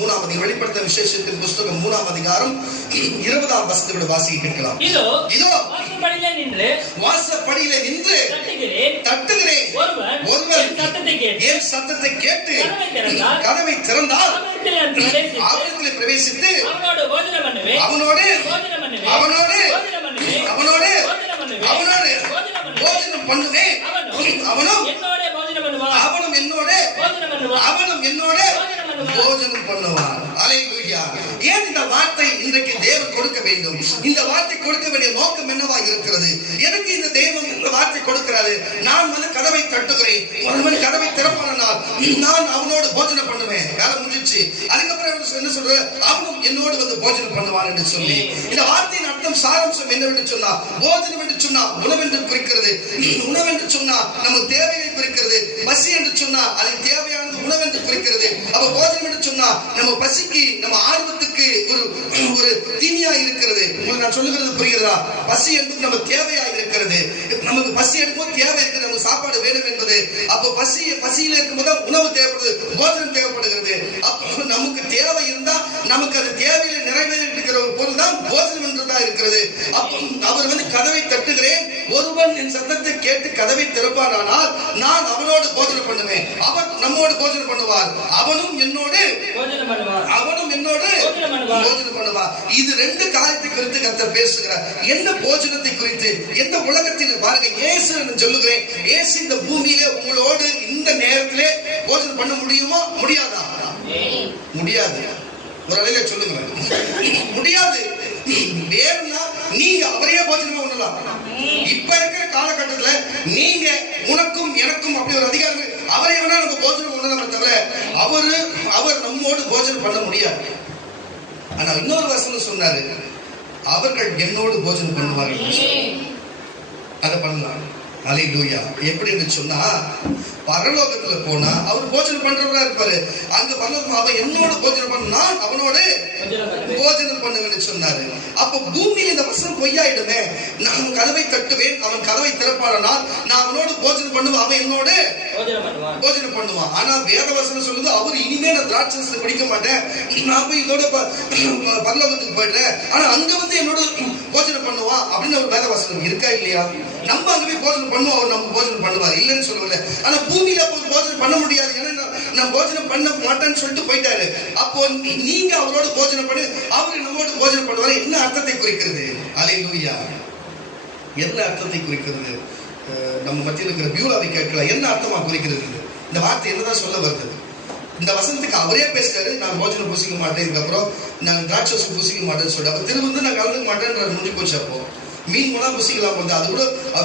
வெளிப்படுத்த விசேஷத்தின் புஸ்தகம் 3ஆம் அதிகாரம் 20ஆம் வசனத்தை வாசிக்க கேட்கலாம். இதோ வாசற்படியிலே நின்று தட்டுகிறேன். ஒருவன் என் சத்தத்தை கேட்டு கதவை திறந்தால் அவரிடத்தில் பிரவேசித்து அவனோடு போஜனம் பண்ணுவேன். அவனும் என்னோட போஜனம் பண்ணுவார். அல்லேலூயா. ஏன் இந்த வார்த்தை இன்றைக்கு தேவன் கொடுக்க வேண்டும்? இந்த வார்த்தை கொடுக்க வேண்டிய நோக்கம் என்னவாக இருக்கிறது? எனக்கு இந்த தேவன் இந்த வார்த்தை கொடுக்கிறாரு. நான் வந்து கதவை தட்டுகிறேன். ஒருவன் கதவை திறப்பானால் நான் அவனோடு போஜனம் பண்ணுவேன். காலம் முடிஞ்சிச்சு. அதுக்கப்புறம் என்ன சொல்ற? அவனும் என்னோடு வந்து போஜனம் பண்ணுவான் என்று சொல்லி இந்த வார்த்தையின் அர்த்தம் சாராம்சம் என்னவென்று சொன்னா, போஜனம் என்று சொன்னா உணவென்று குறிக்கிறது. உணவென்று சொன்னா நம்ம தேவையை குறிக்கிறது. பசி என்று சொன்னா அது தேவையானது உணவென்று குறிக்கிறது. அப்ப போஜனம் என்று சொன்னா நம்ம பசிக்கு நம்ம ஆர்வத்துக்கு ஒரு தீனியா இருக்கிறது. உங்களுக்கு நான் சொல்லுகிறது புரிகிறதா? பசி என்பது நம்ம தேவையா இருக்கிறது. நமக்கு பசி எடுக்கும் தேவை இருக்கிறது. நமக்கு சாப்பாடு வேணும் என்பது. அப்போ பசியில இருக்கும்போது உணவு தேவைப்படுது, போஜனம் தேவைப்படுகிறது. அப்போ நமக்கு தேவை இருந்தா நமக்கு அது தேவையில நிறைவேறிக்கிற ஒரு பொருள் தான் போஜனம் என்றதா இருக்கிறது. அப்போ அவர் வந்து கதவை தட்டுகிறேன். ஒருவன் என் சத்தத்தை கேட்டு கதவை திறப்பானால் நான் அவனோடு போஜனம் பண்ணுவேன். அவர் நம்மோடு போஜனம் பண்ணுவார். அவனும் என்னோடு போஜனம் பண்ணுவார். இது ரெண்டு காரியத்தை குறித்து கர்த்தர் பேசுகிறார். என்ன போஜனத்தை குறித்து? எந்த உலகத்தில் பாருங்க, இயேசு சொல்லுகிறேன், இயேசு இந்த பூமியிலே உங்களோடு இந்த நேரத்திலே போஜனம் பண்ண முடியுமா? முடியாதா? முடியாது. ஒரு அலையில சொல்லுங்க, முடியாது. வேணும்னா நீங்க அவரையே போஜனமா பண்ணலாம். இப்ப இருக்கிற காலகட்டத்துல நீங்க உனக்கும் எனக்கும் அப்படி ஒரு அதிகாரம் அவரை வேணா நம்ம போஜனம் பண்ணலாம் தவிர அவர் நம்மோடு போஜனம் பண்ண முடியாது. ஆனா இன்னொரு வசனம் சொன்னாரு, அவர்கள் என்னோடு போஜனம் பண்ணுவார்கள். அதை பண்ணலாம். அல்லேலூயா. எப்படி என்று சொன்னா, பரலோகத்துல போனா அவர் போஜனம் பண்றவரா இருப்பாரு. அங்க பரலோகம் அவன் என்னோட போஜனம் பண்ண, நான் அவனோடு போஜனம் பண்ணுவேன்னு சொன்னாரு. அப்ப பூமியில் இந்த வசனம் பொய்யாயிடுமே. நான் கதவை தட்டுவேன், அவன் கதவை திறப்பானால் நான் அவனோடு போஜனம் பண்ணுவேன், அவன் என்னோடு போஜனம் பண்ணுவான். ஆனா வேத வசனம் சொல்லுது, அவர் இனிமே நான் திராட்சை குடிக்க மாட்டேன், நான் போய் இதோட பரலோகத்துக்கு போயிடுறேன், ஆனா அங்க வந்து என்னோட போஜனம் பண்ணுவான் அப்படின்னு ஒரு வேத வசனம் இருக்கா இல்லையா? நம்ம அங்க போய் போஜனம் பண்ணுவோம், அவர் நம்ம போஜனம் பண்ணுவார், இல்லைன்னு சொல்லல. ஆனா பூமியில போஜனம் பண்ண முடியாது, ஏன்னா நான் போஜனம் பண்ண மாட்டேன்னு சொல்லிட்டு போயிட்டாரு. அப்போ நீங்க அவரோட போஜனம் பண்ணி அவரு நம்மோடு போஜனம் பண்ணுவாரு. என்ன அர்த்தத்தை குறிக்கிறது? அல்லேலூயா. என்ன அர்த்தத்தை குறிக்கிறது? நம்ம மத்தியில் இருக்கிற பியூலாவை கேட்கலாம், என்ன அர்த்தமா குறிக்கிறது? இந்த வார்த்தை என்னதான் சொல்ல வருது? இந்த வசனத்துக்கு அவரே பேசுறாரு, நான் போஜனம் பூசிக்க மாட்டேன், இதுக்கப்புறம் நான் திராட்சை பூசிக்க மாட்டேன்னு சொல்லிட்டு அப்ப திரும்ப நான் கலந்துக்க மாட்டேன்ற முடிஞ்சு போச்சு. அப்போ மீன் கூட புசிக்கலாம் போது, அது கூட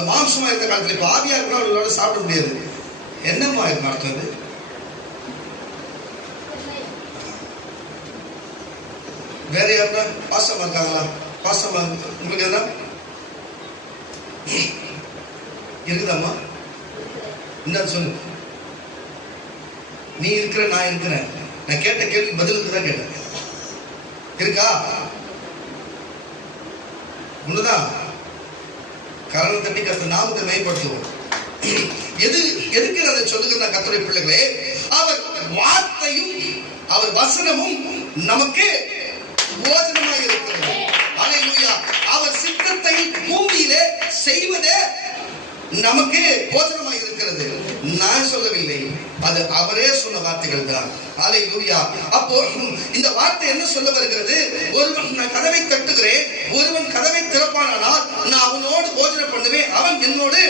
மாம்சமா இருந்த காலத்துல இப்ப ஆவியா இருக்கா அவர்களோட சாப்பிட முடியாது. என்னமா இருக்கு அர்த்தம்? வேற யாருன்னா பாசமா இருக்காங்களா? பாசமா உங்களுக்கு என்ன இருக்குதாம்மா? என்ன சொல்லு. நீ இருக்கிற, நான் இருக்கிறேன். நான் கேட்ட கேள்வி பதிலுக்கு தான் கேட்டேன். இருக்கா? ஒண்ணுதான். கரணம் தட்டி கர்த்தர் நாமத்தை மேம்படுத்துவோம். எதுக்கு அதை சொல்லுகிற கர்த்தருடைய பிள்ளைகளே, அவர் வார்த்தையும் அவர் வசனமும் நமக்கு போஜனமாக இருக்கிறது. அல்லேலூயா. அவர் சித்தத்தை பூமியிலே செய்வதே நமக்கு போஜனமாக இருக்கிறது. நான் சொல்லவில்லை, அது அவரே சொன்ன வார்த்தைகள் தான். அல்லேலூயா. அப்போ இந்த வார்த்தை என்ன சொல்ல வருகிறது? ஒருவன் நான் கதவை தட்டுகிறேன், ஒருவன் கதவை திறப்பானால் நான் அவனோடு போஜனம் பண்ணுவேன், அவன் என்னோடு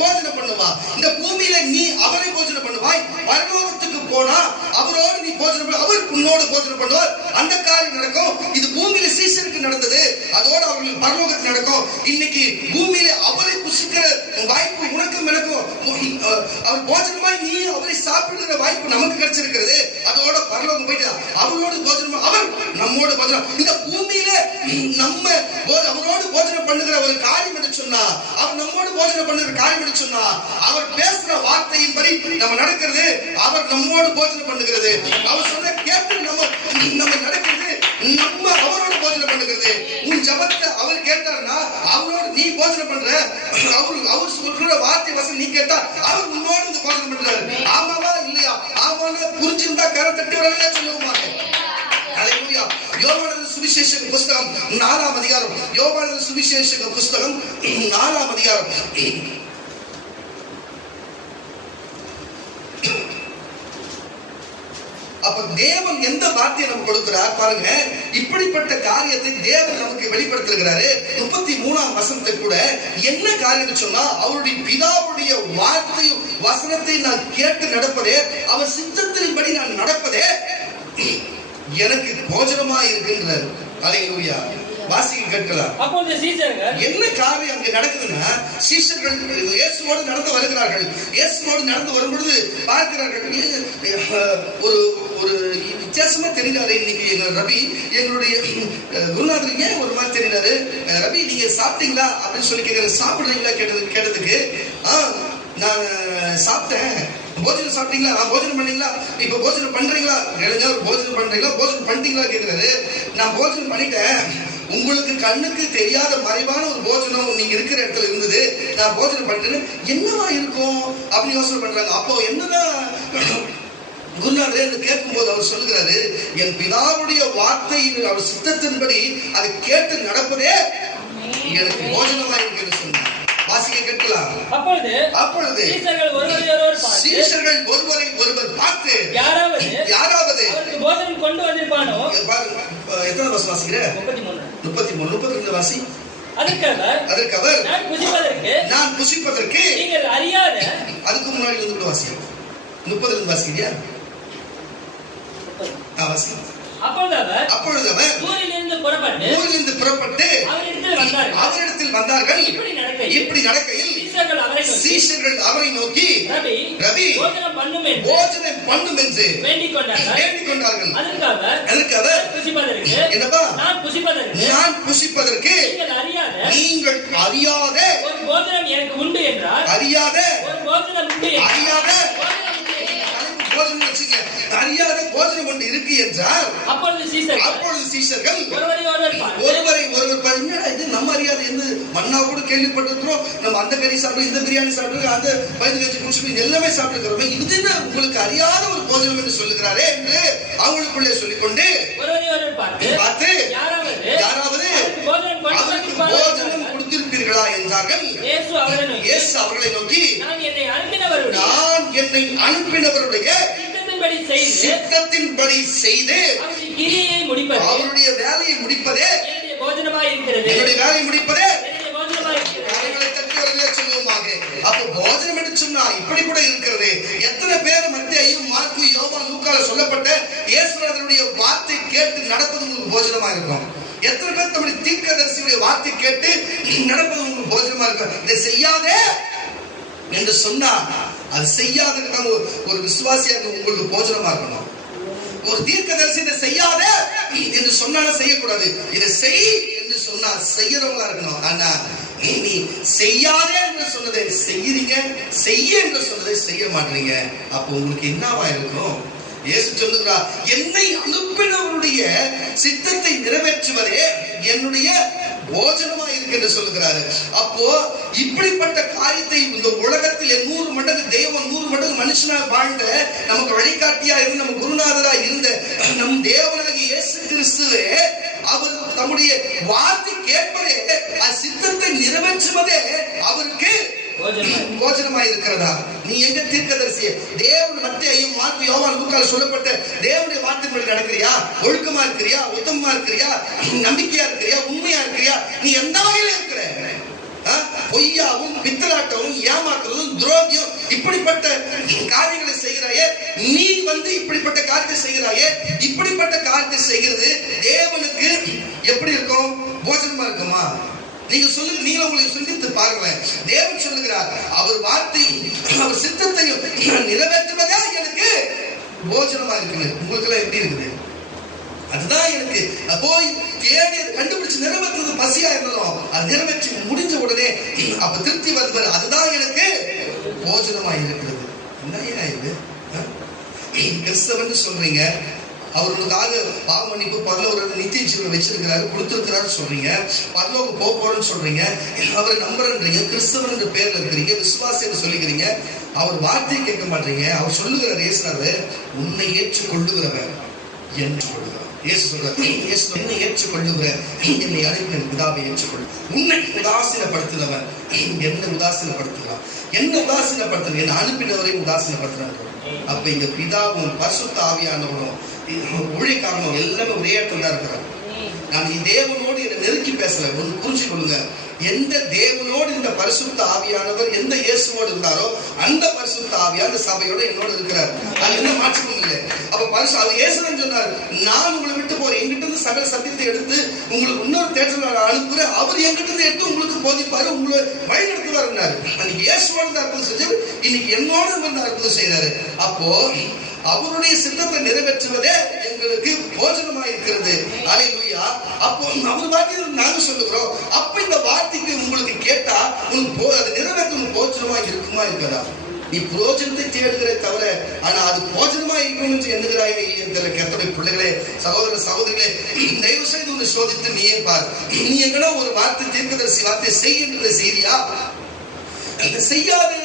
போஜனம் பண்ணுவான். இந்த பூமியில நீ அவரை போஜனம் பண்ணுவாய், பரலோகத்துக்கு போனா அவரோடு நீ போஜனம் பண்ண, அவர் உன்னோடு போஜனம் பண்ணுவார். அந்த காரியம் நடக்கும். இது பூமியில சீசனுக்கு நடந்தது, அதோடு அவர்கள் பரலோகத்துக்கு நடக்கும். இன்னைக்கு பூமியில அவரை புசிக்கிற வாய்ப்பு உனக்கும் எனக்கும், அவர் போஜனமாய் நீ அவரை சாப்பிடுகிற வாய்ப்பு நமக்கு கிடைச்சிருக்கிறது. அதோட பரலோகம் போயிட்டு அவரோடு போஜனம், அவர் நம்மோடு போஜனம். இந்த பூமியில நம்ம அவரோடு போஜனம் பண்ணுகிற ஒரு காரியம் என்று சொன்னா, அவர் நம்மோடு போஜனம் பண்ணுகிற காரியம் என்று சொன்னா, அவர் பேசுற வார்த்தையின்படி நம்ம நடக்கிறது, அவர் நம்மோடு போஜனம் பண்ணுகிறது. அவர் சொன்ன கேட்டு நம்ம நடக்கிறது, நம்ம அவரோட போஜனம் பண்ணுகிறது. உன் ஜபத்தை அவர் கேட்டார்னா அவரோடு நீ போஜனம் பண்ற, அவர் சொல்ற வார்த்தை வசனம் நீ கேட்டா அவர் உன்னோடு போஜனம் பண்றாரு. ஆமாவா இல்லையா? ஆமான்னு புரிஞ்சிருந்தா கரை தட்டி வரல சொல்லுவோம். சுவிசேஷ புஸ்தகம் 4ஆம் அதிகாரம். யோவான் சுவிசேஷ புஸ்தகம் 4ஆம் அதிகாரம். அப்ப தேவன் எந்த வார்த்தையை நமக்கு கொடுக்கிறார் பாருங்க. இப்படிப்பட்ட காரியத்தை தேவன் நமக்கு வெளிப்படுத்துகிறாரு. 33ஆம் வசனத்தை கூட என்ன காரியம் சொன்னா, அவருடைய பிதாவுடைய வார்த்தையும் வசனத்தை நான் கேட்டு நடப்பதே, அவர் சித்தத்தின்படி நான் நடப்பதே எனக்கு போஜனமா இருக்கின்றார். அல்லேலூயா. வாசிக்க கேட்கலாம். அப்பொழுது சீஷர்கள், என்ன காரியம் அங்க நடக்குதுன்னா, சீஷர்கள் இயேசுவோடு நடந்து வருகிறார்கள். இயேசுவோடு நடந்து வரும்பொழுது பார்க்கிறார்கள், ஒரு ஒரு வித்தியாசமா தெரிகிறாரு. இன்னைக்கு எங்க ரவி, எங்களுடைய குருநாதர் ஏன் ஒரு மாதிரி தெரிகிறாரு. ரவி நீங்க சாப்பிட்டீங்களா அப்படின்னு சொல்லி கேட்கறது. சாப்பிடுறீங்களா கேட்டதுக்கு நான் சாப்பிட்டேன். போஜனம் சாப்பிட்டீங்களா? போஜனம் பண்ணீங்களா? இப்ப போஜனம் பண்றீங்களா? போஜனம் பண்றீங்களா? போஜனம் பண்ணிட்டீங்களா கேட்கிறாரு. நான் போஜனம் பண்ணிட்டேன். உங்களுக்கு கண்ணுக்கு தெரியாத மறைவான ஒரு போஜனம் நீங்க இருக்கிற இடத்துல இருந்தது. நான் போஜனம் பண்ணிட்டேன்னு என்னவா இருக்கும் அப்படின்னு யோசனை பண்றாங்க. அப்போ என்னதான் குருநாதர் கேட்கும் போது அவர் சொல்லுகிறாரு, என் பிதாவுடைய வார்த்தையின் அவர் சித்தத்தின்படி அதை கேட்டு நடப்பதே எனக்கு போஜனமா இருக்கிறது சொன்னார். வாசிக்க கேட்கலாம். அப்பொழுது சீஷர்கள் ஒருவரை ஒருவர் பார்த்து, யாராவது போஜனம் கொண்டு வந்திருப்பானோ. எத்தனை வருஷம் வாசிக்கிற? 33 32 வாசி. அதற்கு அவர், நான் புசிப்பதற்கு நீங்கள் அறியாத. அதுக்கு முன்னாடி வந்து வாசி. 30 வாசிக்கிறியா? வாசி. அப்பொழுது அவர் ஊரிலிருந்து புறப்பட்டு அவரிடத்தில் வந்தார்கள். இப்படி நடக்கையில் சீஷர்கள் அவரை நோக்கி, ரபி போஜனம் பண்ணும் என்று வேண்டிக் கொண்டார்கள். அதற்கு அவர், என்னப்பா, நான் புசிப்பதற்கு நீங்கள் அறியாத ஒரு போஜனம் எனக்கு உண்டு என்றார். அறியாத போஜனம் ஒன்று இருக்கு என்றார். அப்பொழுது சீஷர்கள் ஒருவரை ஒருவர், என்னடா இது நம்ம அறியாத எந்த மன்னா கூட கேள்விப்பட்டிருக்கிறோம், நம்ம அந்த கறி சாப்பிட்டு இந்த பிரியாணி சாப்பிட்டு அந்த பயந்து கட்சி குடிச்சு எல்லாமே சாப்பிட்டுக்கிறோம், இது என்ன உங்களுக்கு அறியாத ஒரு போஜனம் என்று சொல்லுகிறாரே என்று அவங்களுக்குள்ளே சொல்லிக்கொண்டு பார்த்து, யாராவது போஜனம் கொடுத்திருப்பீர்களா என்றார்கள். இயேசு அவர்களை நோக்கி, நான் என்னை அனுப்பினவருடைய சித்தத்தின்படி செய்து அவருடைய வேலையை முடிப்பதே என்னுடைய வேலையை முடிப்பதே. அப்ப போஜனம் என்று சொன்னா இப்படி கூட இருக்கிறது. எத்தனை பேர் மத்தேயு, மார்க்கு, யோவான், லூக்கால சொல்லப்பட்ட இயேசுவினுடைய வார்த்தை கேட்டு நடப்பது உங்களுக்கு போஜனமா இருக்கும். எத்தனை பேர் தம்முடைய தீர்க்கதரிசியுடைய வார்த்தை கேட்டு நடப்பது உங்களுக்கு போஜனமா இருக்கும். இதை செய்யாதே என்று சொன்னா அது செய்யாத ஒரு விசுவாசியாக உங்களுக்கு போஜனமா இருக்கணும். ஒரு தீர்க்கதரிசி இதை செய்யாத என்று சொன்னாலும் செய்யக்கூடாது. இதை செய் என்று சொன்னா செய்யறவங்களா இருக்கணும். ஆனா நீ செய்யாதே என்று சொன்னதை செய்யறீங்க, செய்ய என்று சொன்னதை செய்ய மாட்டீங்க. அப்போ உங்களுக்கு என்னவா இருக்கும்? இயேசு சொல்லுகிறார், என்னை அனுப்பினவருடைய சித்தத்தை நிறைவேற்றுவதே என்னுடைய போஜனமா இருக்கு என்று சொல்லுகிறாரு. அப்போ இப்படிப்பட்ட காரியத்தை இந்த உலகத்தில் 100 மடங்கு தெய்வம் 100 மடங்கு மனுஷனாக வாழ்ந்த, நமக்கு வழிகாட்டியா இருந்து நம்ம குருநாதரா இருந்த நம் தேவனாகிய இயேசு கிறிஸ்துவே அவர் தம்முடைய வார்த்தை கேட்பதே, சித்தத்தை நிறைவேற்றுவதே அவருக்கு போஜனமா இருக்கிறதா? நீ எங்க தீர்க்கதரிசி? தேவன் மத்தேயு, மார்க்கு, யோவான், லூக்கால சொல்லப்பட்ட தேவனுடைய வார்த்தைப்படி நடக்கிறியா? ஒழுக்கமா இருக்கிறியா? உத்தமமா இருக்கிறியா? நம்பிக்கையா இருக்கிறியா? உண்மையா இருக்கிறியா? நீ எந்த வகையில இருக்கிற? பொய்யாவும் பித்தலாட்டமும் ஏமாக்குறதும் துரோகியம் இப்படிப்பட்ட காரியங்களை செய்கிறாயே. நீ இப்படிப்பட்ட காரியத்தை செய்கிறாயே. இப்படிப்பட்ட காரியத்தை செய்கிறது தேவனுக்கு எப்படி இருக்கும்? போஜனமா இருக்குமா? நீங்க சொல்லுங்க, நீங்க உங்களை சிந்தித்து பாருங்களேன். தேவன் சொல்லுகிறார், அவர் வார்த்தை அவர் சித்தத்தையும் நிறைவேற்றுவதே எனக்கு போஜனமா இருக்குது. உங்களுக்கு எல்லாம் எப்படி இருக்குது? அதுதான் எனக்கு போய் தேடி கண்டுபிடிச்சு நிறைவேற்றுறது பசியா இருந்தாலும் அது நிறைவேற்றி முடிஞ்ச உடனே அப்ப திருப்தி வருவது, அதுதான் எனக்கு போஜனமா இருக்கிறது. என்ன இது? கிறிஸ்தவன் சொல்றீங்க, அவர்களுக்காக பாவமன்னிப்பு பரலோக நித்திய ஜீவனை வச்சிருக்கிறாரு, கொடுத்திருக்கிறாரு சொல்றீங்க, பரலோகம் போறோம்னு சொல்றீங்க, அவரை நம்புறீங்க, கிறிஸ்தவன் என்ற பேர்ல இருக்கிறீங்க, விசுவாசின்னு சொல்லிக்கிறீங்க. அவர் வார்த்தையை கேட்க மாட்டீங்க. அவர் சொல்லுகிறார், இயேசுனாரு, உன்னை ஏற்றுக்கொள்ளுகிறவர் என்று சொல்லுகிறார். இயேசு சொல்றார், இயேசு என்னை ஏற்றுக்கொள்ளுகிற என்னை அனுப்பின பிதாவை ஏற்றுக்கொள். உன்னை உதாசீனப்படுத்தினவன் என்ன உதாசீனப்படுத்துகிறான்? என்ன உதாசீனப்படுத்த என்ன அனுப்பினவரையும் உதாசீனப்படுத்துறாங்க. அப்ப இங்க பிதாவும் பரிசுத்த ஆவியானவரும் ஊழியக்காரனும் எல்லாமே ஒரே இடத்துல தான் இருக்கிறாங்க. நான் தேவனோடு என்னை நெருக்கி பேசல. ஒன்று புரிஞ்சு கொள்ளுங்க, எந்த தேவனோடு இந்த பரிசுத்த ஆவியானவர் எந்த இயேசுவோடு இருந்தாரோ அந்த பரிசுத்த ஆவியான சபையோட என்னோட இருக்கிறார். அது என்ன மாற்றமும் இல்லை. அப்ப அவர் இயேசுன்னு சொன்னார், நான் உங்களை விட்டு போறேன், எங்கிட்ட இருந்து சகல சத்தியத்தை எடுத்து உங்களுக்கு இன்னொரு தேட்டர் அனுப்புறேன், அவர் எங்கிட்ட இருந்து எடுத்து உங்களுக்கு போதிப்பாரு, உங்களை வழி நடத்துவார். அன்னைக்கு இயேசுவோட அற்புதம் செஞ்சு இன்னைக்கு என்னோட வந்து அற்புதம் செய்யறாரு. அப்போ அவருடைய சித்தத்தை நிறைவேற்றுவதே எங்களுக்கு போஜனமாக இருக்கிறது. அல்லேலூயா. அப்போ அவர் வார்த்தையை நாங்க சொல்லுகிறோம். அப்ப இந்த வார்த்தைக்கு உங்களுக்கு கேட்டா அது நிறைவேற்றும் போஜனமா இருக்குமா இருக்கிறதா? நீ புரோஜனத்தை தேடுகிற தவிர ஆனா அது போஜனமா இருக்கணும் எண்ணுகிறாய். கர்த்தருடைய பிள்ளைகளே, சகோதர சகோதரிகளே, தயவு செய்து ஒன்று சோதித்து நீயே பார். நீ எங்கன்னா ஒரு வார்த்தை தீர்க்கதரிசி வார்த்தை செய்கின்ற செய்தியா? செய்யாது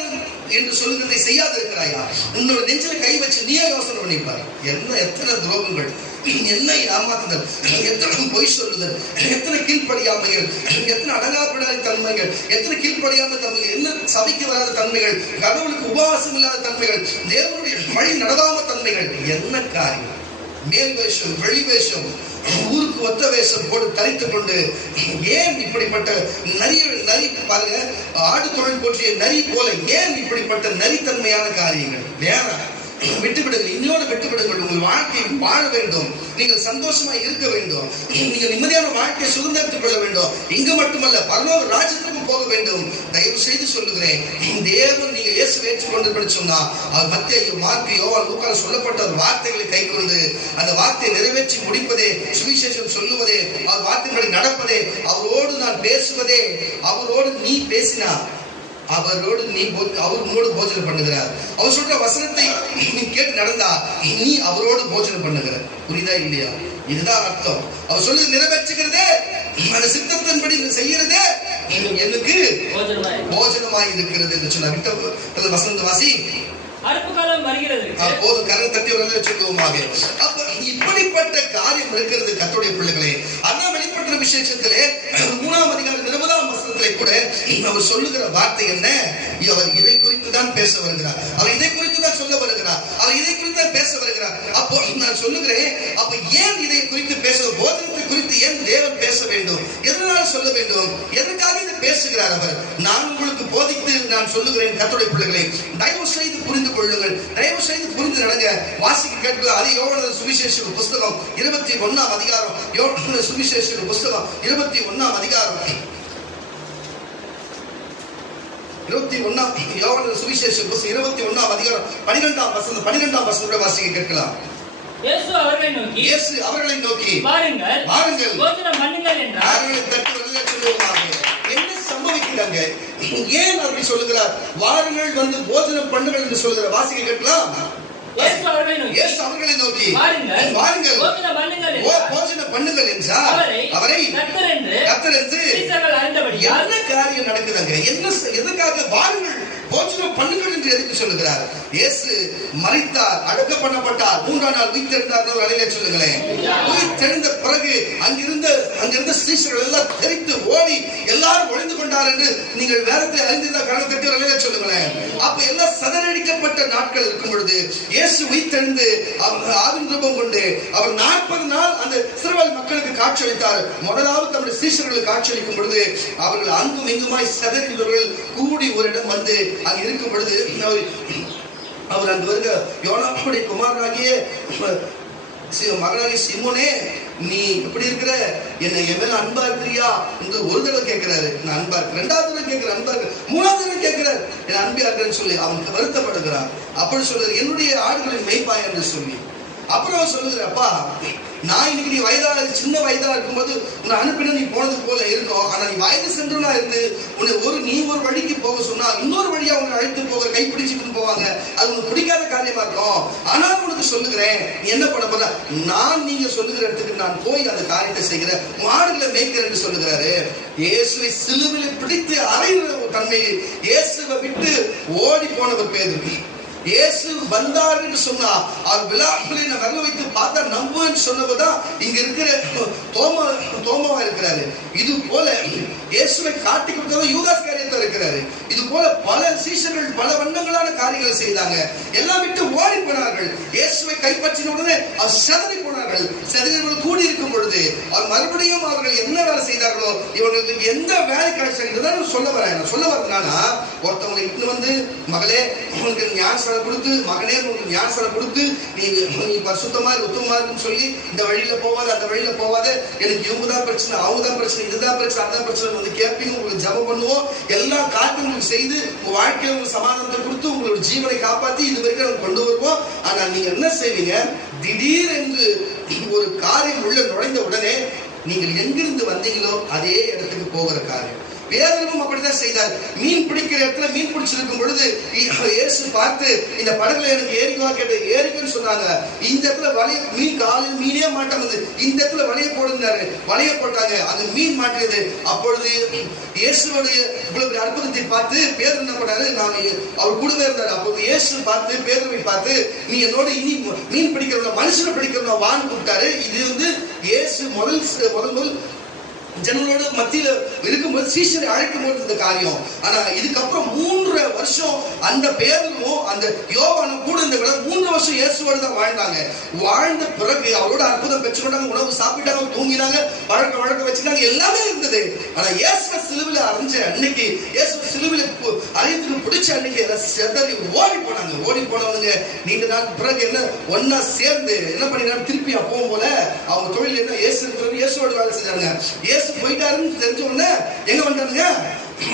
என்று சொல்லுகிறதை செய்யாது இருக்கிறாயா? உன்னோட நெஞ்சில கை வச்சு நீயே யோசனை பண்ணிப்பாரு. எத்தனை துரோகங்கள், என்ன ஏமாத்துதல், எத்தனை பொய் சொல்லுதல், எத்தனை கீழ்ப்படியாமைகள், எத்தனை அடங்காப்படாத தன்மைகள், எத்தனை கீழ்ப்படியாம தன்மைகள், என்ன சபைக்கு வராத தன்மைகள், கடவுளுக்கு உபவாசம் இல்லாத தன்மைகள், தேவனுடைய வழி நடவாம தன்மைகள், என்ன காரியம்? மேல் வேஷம், வெளி வேஷம், ஊருக்கு ஒத்த வேஷம் போட்டு தரித்துக் கொண்டு ஏன் இப்படிப்பட்ட நரி பாருங்க, ஆடு தொழில் போற்றிய நரி போல ஏன் இப்படிப்பட்ட நரித்தன்மையான காரியங்கள்? வேணாம், விட்டுவிடுங்கள். இன்னொரு விட்டுவிடுங்கள். உங்கள் வாழ்க்கையை வாழ வேண்டும், நீங்கள் சந்தோஷமா இருக்க வேண்டும், நீங்கள் நிம்மதியான வாழ்க்கையை சுதந்திரத்துக் கொள்ள வேண்டும். இங்கு மட்டுமல்ல, பரலோக ராஜ்யத்துக்கும் போக வேண்டும். தயவு செய்து சொல்லுகிறேன், தேவன் நீங்க இயேசு ஏற்றுக்கொண்டு சொன்னா அவர் மத்தேயு, மார்க்கு, யோவான், லூக்கா சொல்லப்பட்ட வார்த்தைகளை கை கொண்டு அந்த வார்த்தையை நிறைவேற்றி முடிப்பதே, சுவிசேஷம் சொல்லுவதே, அவர் வார்த்தைகளை நடப்பதே, அவரோடு நான் பேசுவதே, அவரோடு நீ பேசினா அவரோடு நீ அவர் உன்னோடு போஜனம் பண்ணுகிறார். அவர் சொல்ற வசனத்தை நீ கேட்டு நடந்தா நீ அவரோடு போஜனம் பண்ணுகிற. புரியுதா இல்லையா? இதுதான் அர்த்தம். அவர் சொல்லி நிறைவேற்றுகிறதே, அந்த சித்தத்தின்படி செய்யறதே எனக்கு போஜனமாய் இருக்கிறது என்று சொன்னார். விட்ட வசனத்தை வாசி. அறுப்பு காலம் வருகிறது. அப்போது கரை தட்டி சொல்லுவோமாக. அப்ப இப்படிப்பட்ட காரியம் இருக்கிறது கர்த்தருடைய பிள்ளைகளே. அதான் வெளிப்பட்ட விசேஷத்திலே 3ஆம் அதிகாரம் 20ஆம் வசனத்திலே கூட அவர் சொல்லுகிற வார்த்தை என்ன? அவர் இதை குறித்து தான் பேச வருகிறார், அவர் இதை குறித்து தான் சொல்ல வருகிறார், அவர் இதை குறித்து தான் பேச வருகிறார். அப்போ நான் சொல்லுகிறேன், அப்ப ஏன் இதை குறித்து பேச, போதனத்தை குறித்து ஏன் தேவன் பேச வேண்டும்? எதனால சொல்ல வேண்டும்? எதற்காக இதை பேசுகிறார் அவர்? நான் உங்களுக்கு போதித்து நான் சொல்லுகிறேன் கர்த்தருடைய பிள்ளைகளே, தயவு செய்து புரிந்து கொள்ளுங்கள், தயவு செய்து புரிந்து நடங்க. வாசிக்க கேட்பது அது யோவான் சுவிசேஷ புஸ்தகம் 21ஆம் அதிகாரம். யோவான் சுவிசேஷ புஸ்தகம் 21ஆம் அதிகாரம் 21ஆம் யோவான் சுவிசேஷ புஸ்தகம் 21ஆம் அதிகாரம் 12ஆம் வசனம் வாசிக்க கேட்கலாம். இயேசு அவர்களை நோக்கி வாருங்கள் போஜனம் பண்ணுங்கள் என்றார். என்ன சம்பவிக்கிறாங்க? ஏன் அப்படி சொல்லுகிறார்? வாருங்கள் வந்து போஜனம் பண்ணுங்கள் என்று சொல்லுகிறார். வாசிக்க கேட்கலாம். இயேசு அவர்களை நோக்கி வாருங்கள் போஜனம் பண்ணுங்கள் என்றார். அவரை கர்த்தர் என்று என்ன காரியம் நடக்குதுங்க? எதுக்காக வாருங்கள் போஜனம் பண்ணுங்கள் என்று எதுக்கு சொல்லுகிறார்? இயேசு மரித்தார், அடக்கம் பண்ணப்பட்டார், 3ஆம் நாள் உயிர்த்தெழுந்தார். அலையிலே சொல்லுங்களேன். உயிர்த்தெழுந்த பிறகு அங்கிருந்த சீஷர்கள் எல்லாம் தெரித்து ஓடி எல்லாரும் ஒளிந்து கொண்டார் என்று நீங்கள் வேதத்தை அறிந்திருந்தால் கடல் தட்டி அலையிலே சொல்லுங்களேன். அப்ப எல்லாம் சதறடிக்கப்பட்ட நாட்கள் இருக்கும் பொழுது இயேசு உயிர்த்தெழுந்து ஆவின் ரூபம் கொண்டு அவர் 40 நாள் அந்த இஸ்ரவேல் மக்களுக்கு காட்சியளித்தார். முதலாவது தம்முடைய சீஷர்களுக்கு காட்சியளிக்கும் பொழுது அவர்கள் அங்கும் இங்குமாய் சதறியவர்கள் கூடி ஒரு இடம் வந்து அங்க இருக்கும் பொழுது அவர் அங்கு வருக, யோனாவுடைய குமாரனாகிய மகனாகிய சீமோனே, நீ எப்படி இருக்கிற? என்ன என் மேல அன்பா இருக்கிறியா என்று ஒரு தடவை கேட்கிறாரு. நான் அன்பா இருக்கு. 2வது தடவை கேட்கிற அன்பா இருக்கு. 3வது தடவை கேட்கிறார் என் அன்பா இருக்கிறேன்னு சொல்லி அவனுக்கு வருத்தப்படுகிறார். அப்படி சொல்றாரு, என்னுடைய ஆடுகளின் மேய்ப்பாய் என்று சொல்லி. அப்புறம் சொல்லுகிற, அப்பா நான் இன்னைக்கு நீ சின்ன வயதா இருக்கும்போது உன்னை அனுப்பின நீ போனது போல இருக்கும். ஆனா நீ வயது சென்றனா இருந்து உன்னை நீ ஒரு வழிக்கு போக சொன்னா இன்னொரு வழியா உங்களை அழைத்து போக கை பிடிச்சிட்டு போவாங்க. அது உனக்கு பிடிக்காத காரியமா இருக்கும். ஆனால் உனக்கு சொல்லுகிறேன், நீ என்ன பண்ண போற? நான் நீங்க சொல்லுகிற இடத்துக்கு நான் போய் அந்த காரியத்தை செய்கிறேன், ஆடுகளை மேய்க்கிறேன் என்று சொல்லுகிறாரு. இயேசுவை சிலுவையில் பிடித்து அறைகிற ஒரு தன்மை, இயேசுவை விட்டு ஓடி போனவர் பேதுரு. இயேசு வந்தார் என்று சொன்னா அவர் விழாக்களை வரல வைத்து பார்த்தா நம்புன்னு சொன்னதுதான் இங்க இருக்கிற தோமாவா இருக்கிறாரு. இது போல இயேசுவை காட்டி கொடுத்தவங்க யூதாஸ் காரியத்தில் இருக்கிறாரு. இது போல பல சீஷர்கள் பல வண்ணங்களான காரியங்களை செய்தாங்க. எல்லாம் விட்டு ஓடி போனார்கள். இயேசுவை கைப்பற்றின உடனே அவர் செதறி போனார்கள். செதறிகள் கூடி இருக்கும் பொழுது அவர் மறுபடியும் அவர்கள் என்ன வேலை செய்தார்களோ இவர்களுக்கு எந்த வேலை கிடைச்சதுதான் சொல்ல வரேன். சொல்ல வரதுனால ஒருத்தவங்களை இட்டு வந்து மகளே உங்களுக்கு ஞானஸ்தானம் கொடுத்து, மகனே உங்களுக்கு ஞானஸ்தானம் கொடுத்து நீ பரிசுத்தமா உத்தமமா இருக்குன்னு சொல்லி இந்த வழியில போவாத அந்த வழியில போவாத, எனக்கு இவங்கதான் பிரச்சனை அவங்கதான் பிரச்சனை இதுதான் பிரச்சனை அதான் பிரச்சனை வந்து கேட்பீங்க. உங்களுக்கு ஜபம் பண்ணுவோம், எல்லா காரியங்களும் உங்களுக்கு செய்து உங்க வாழ்க்கையில உங்களுக்கு சமாதானத்தை கொடுத்து உங்களோட ஜீவனை காப்பாத்தி இது வரைக்கும் நம்ம கொண்டு வருவோம். ஆனா நீங்க என்ன செய்வீங்க, திடீர் என்று ஒரு காரியம் உள்ள நுழைந்த உடனே நீங்கள் எங்கிருந்து வந்தீங்களோ அதே இடத்துக்கு போகிற காரியம். பேதுருவும் அப்படிதான் செய்தார். மீன் பிடிக்கிற இடத்துல மீன் பிடிச்சிருக்கும் பொழுது இயேசு பார்த்து இந்த படகுல எனக்கு ஏறிக்குவா கேட்டு ஏறிக்குன்னு சொன்னாங்க. இந்த இடத்துல வலைய மீன் காலில் மீனே மாட்டாங்க, இந்த இடத்துல வலைய போடுறாரு. வலைய போட்டாங்க, அந்த மீன் மாட்டியது. அப்பொழுது இயேசுடைய இவ்வளவு அற்புதத்தை பார்த்து பேதுரு என்ன பண்ணாரு, நான் அவர் கூடவே இருந்தாரு. அப்பொழுது இயேசு பார்த்து பேதுருவை பார்த்து நீ என்னோட இனி மீன் பிடிக்கிறவங்க மனுஷனை பிடிக்கிறவங்க வான்னு கூப்பிட்டாரு. இது வந்து இயேசு முதல் ஜனங்களோட மத்தியில இருக்கும்போது சீஷரை அழைக்கும் போது இந்த காரியம். ஆனா இதுக்கப்புறம் 3 வருஷம் அந்த பேதுருவும் அந்த யோவானும் கூட இந்த 3 வருஷம் இயேசுவோட தான் வாழ்ந்தாங்க. வாழ்ந்த பிறகு அவரோட அற்புதம் பெற்றுக்கொண்டாங்க, உணவு சாப்பிட்டாங்க, தூங்கினாங்க, வழக்க வச்சுட்டாங்க, எல்லாமே இருந்தது. ஆனா இயேசு சிலுவையில அரைஞ்ச அன்னைக்கு, இயேசு சிலுவையில அரைத்துக்கு பிடிச்ச அன்னைக்கு செதறி ஓடி போனாங்க. ஓடி போனவங்க நீண்ட நாள் பிறகு என்ன ஒன்னா சேர்ந்து என்ன பண்ணினாங்க, திருப்பி அப்பவும் போல அவங்க தொழில் என்ன இயேசுவோட வேலை செஞ்சாங்க. போயிட்டாருன்னு தெரிஞ்ச உடனே எங்க வந்தாருங்க,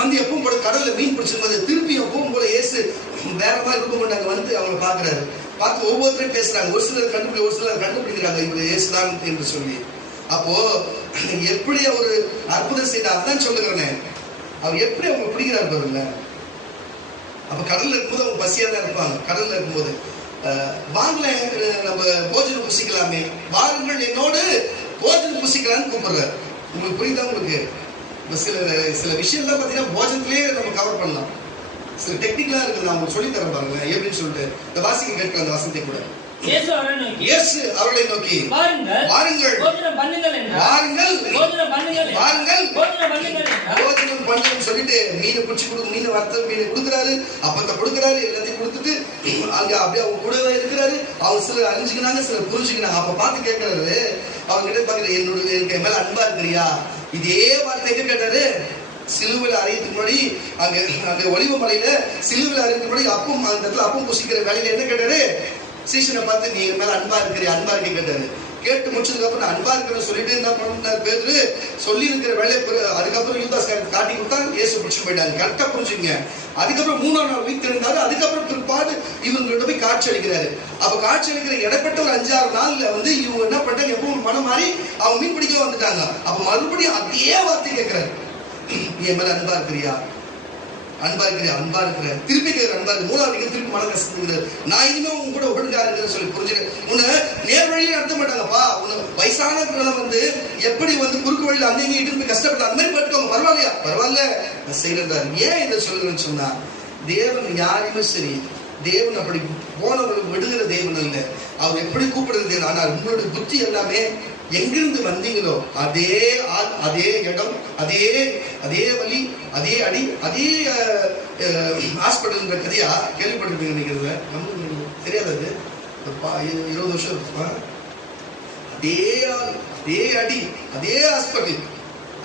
வந்து எப்பவும் போல கடல்ல மீன் பிடிச்சிருந்தது. திருப்பி எப்பவும் போல இயேசு வேற மாதிரி ரூபம் கொண்டாங்க. வந்து அவங்க பாக்குறாரு, பார்த்து ஒவ்வொருத்தரையும் பேசுறாங்க. ஒரு சிலர் கண்டுபிடிக்கிறாங்க இவரு இயேசுதான் என்று சொல்லி. அப்போ எப்படி ஒரு அற்புதம் செய்தார் தான் சொல்லுகிறேன். அவர் எப்படி அவங்க பிடிக்கிறார் பாருங்க. அப்ப கடல்ல இருக்கும்போது அவங்க பசியா தான் இருப்பாங்க. கடல்ல இருக்கும்போது வாங்கல நம்ம போஜனம் புசிக்கலாமே, வாருங்கள் என்னோடு போஜனம் புசிக்கலான்னு கூப்பிடுறாரு. உங்களுக்கு புரியுதா? உங்களுக்கு சில விஷயம்லாம் பார்த்தீங்கன்னா போஜனத்திலேயே நம்ம கவர் பண்ணலாம். சில டெக்னிக்கலா இருக்குது, நான் உங்களுக்கு சொல்லி தரேன் பாருங்க எப்படின்னு சொல்லிட்டு. இந்த வாசிக்க கேட்கலாம் அந்த வசனத்தை கூட. இயேசு அவர்களை நோக்கி வாருங்கள் போஜனம் பண்ணுங்கள் சொல்லிட்டு மீனை பிடிச்சி கொடுக்க, மீனை வறுத்த மீனை கொடுக்குறாரு, அப்பத்தை கொடுக்குறாரு, எல்லாத்தையும் கொடுத்துட்டு அங்க அப்படியே அவங்க கூடவே இருக்கிறாரு. அவங்க சிலர் அறிஞ்சுக்கினாங்க, சிலர் புரிஞ்சுக்கினாங்க. அப்ப பார்த்து கேட்கிறாரு, அவங்க கிட்ட பாக்குற எனக்கு மேல அன்பா இருக்கிறியா? இதே வார்த்தை எங்க கேட்டாரு, சிலுவையில் அறையத்துக்கு முன்னாடி அங்க ஒலிவ மலையில சிலுவையில் அறையத்துக்கு முன்னாடி அப்பம் அந்த இடத்துல அப்பம் புசிக்கிற வேலையில என்ன கேட்டாரு, சீசனை பார்த்து நீ மேல அன்பா இருக்கிறியா, அன்பா இருக்கே கேட்டாரு. கேட்டு முடிச்சதுக்கு அப்புறம் நான் அன்பா இருக்கிற சொல்லிட்டு என்ன பண்ணார் பேதுரு, சொல்லி இருக்கிற வேலையை அதுக்கப்புறம் யூதாஸ் காட்டி கொடுத்தா இயேசு பிடிச்சு போயிட்டாங்க. கரெக்டா புரிஞ்சுங்க. அதுக்கப்புறம் 3ஆம் நாள் வீட்டு இருந்தாரு. அதுக்கப்புறம் பிற்பாடு இவங்கள்ட்ட போய் காட்சி அளிக்கிறாரு. அப்ப காட்சி அளிக்கிற இடப்பட்ட ஒரு 5-6 நாள்ல வந்து இவங்க என்ன பண்றாங்க, எப்பவும் மனம் மாறி அவங்க மீன் பிடிக்க வந்துட்டாங்க. அப்ப மறுபடியும் அதே வார்த்தை கேட்கிறாரு, என் மேல அன்பா இருக்கிறியா, அன்பா இருக்கிற திருப்பி கேட்கிற அன்பா இருக்கு. 3ஆவது திருப்பி மன கஷ்டத்துக்கு நான் இனிமே உங்க கூட ஒழுங்கா இருக்கிறேன்னு சொல்லி புரிஞ்சுக்க. உன்னை நேர் வழியில நடத்த மாட்டாங்கப்பா. உன்னை வயசான வந்து எப்படி வந்து குறுக்கு வழியில அங்கேயும் இட்டு கஷ்டப்பட்டு அந்த மாதிரி பட்டுக்கோங்க, பரவாயில்லையா, பரவாயில்ல நான் செய்யறாரு. ஏன் இதை சொல்லுங்கன்னு சொன்னா, தேவன் யாரையுமே சரி, தேவன் அப்படி போனவர்கள் விடுகிற தேவன் அல்ல. அவர் எப்படி கூப்பிடுறது தேவன். ஆனால் உங்களுடைய புத்தி எல்லாமே எங்கிருந்து வந்தீங்களோ அதே ஆள், அதே இடம், அதே வழி, அதே அடி, அதே ஹாஸ்பிட்டல் கதையா கேள்விப்பட்டிருப்பீங்க நினைக்கிறதுல. நம்ம தெரியாது, 20 வருஷம் இருக்குமா. அதே ஆள், அதே அடி, அதே ஹாஸ்பிட்டல்,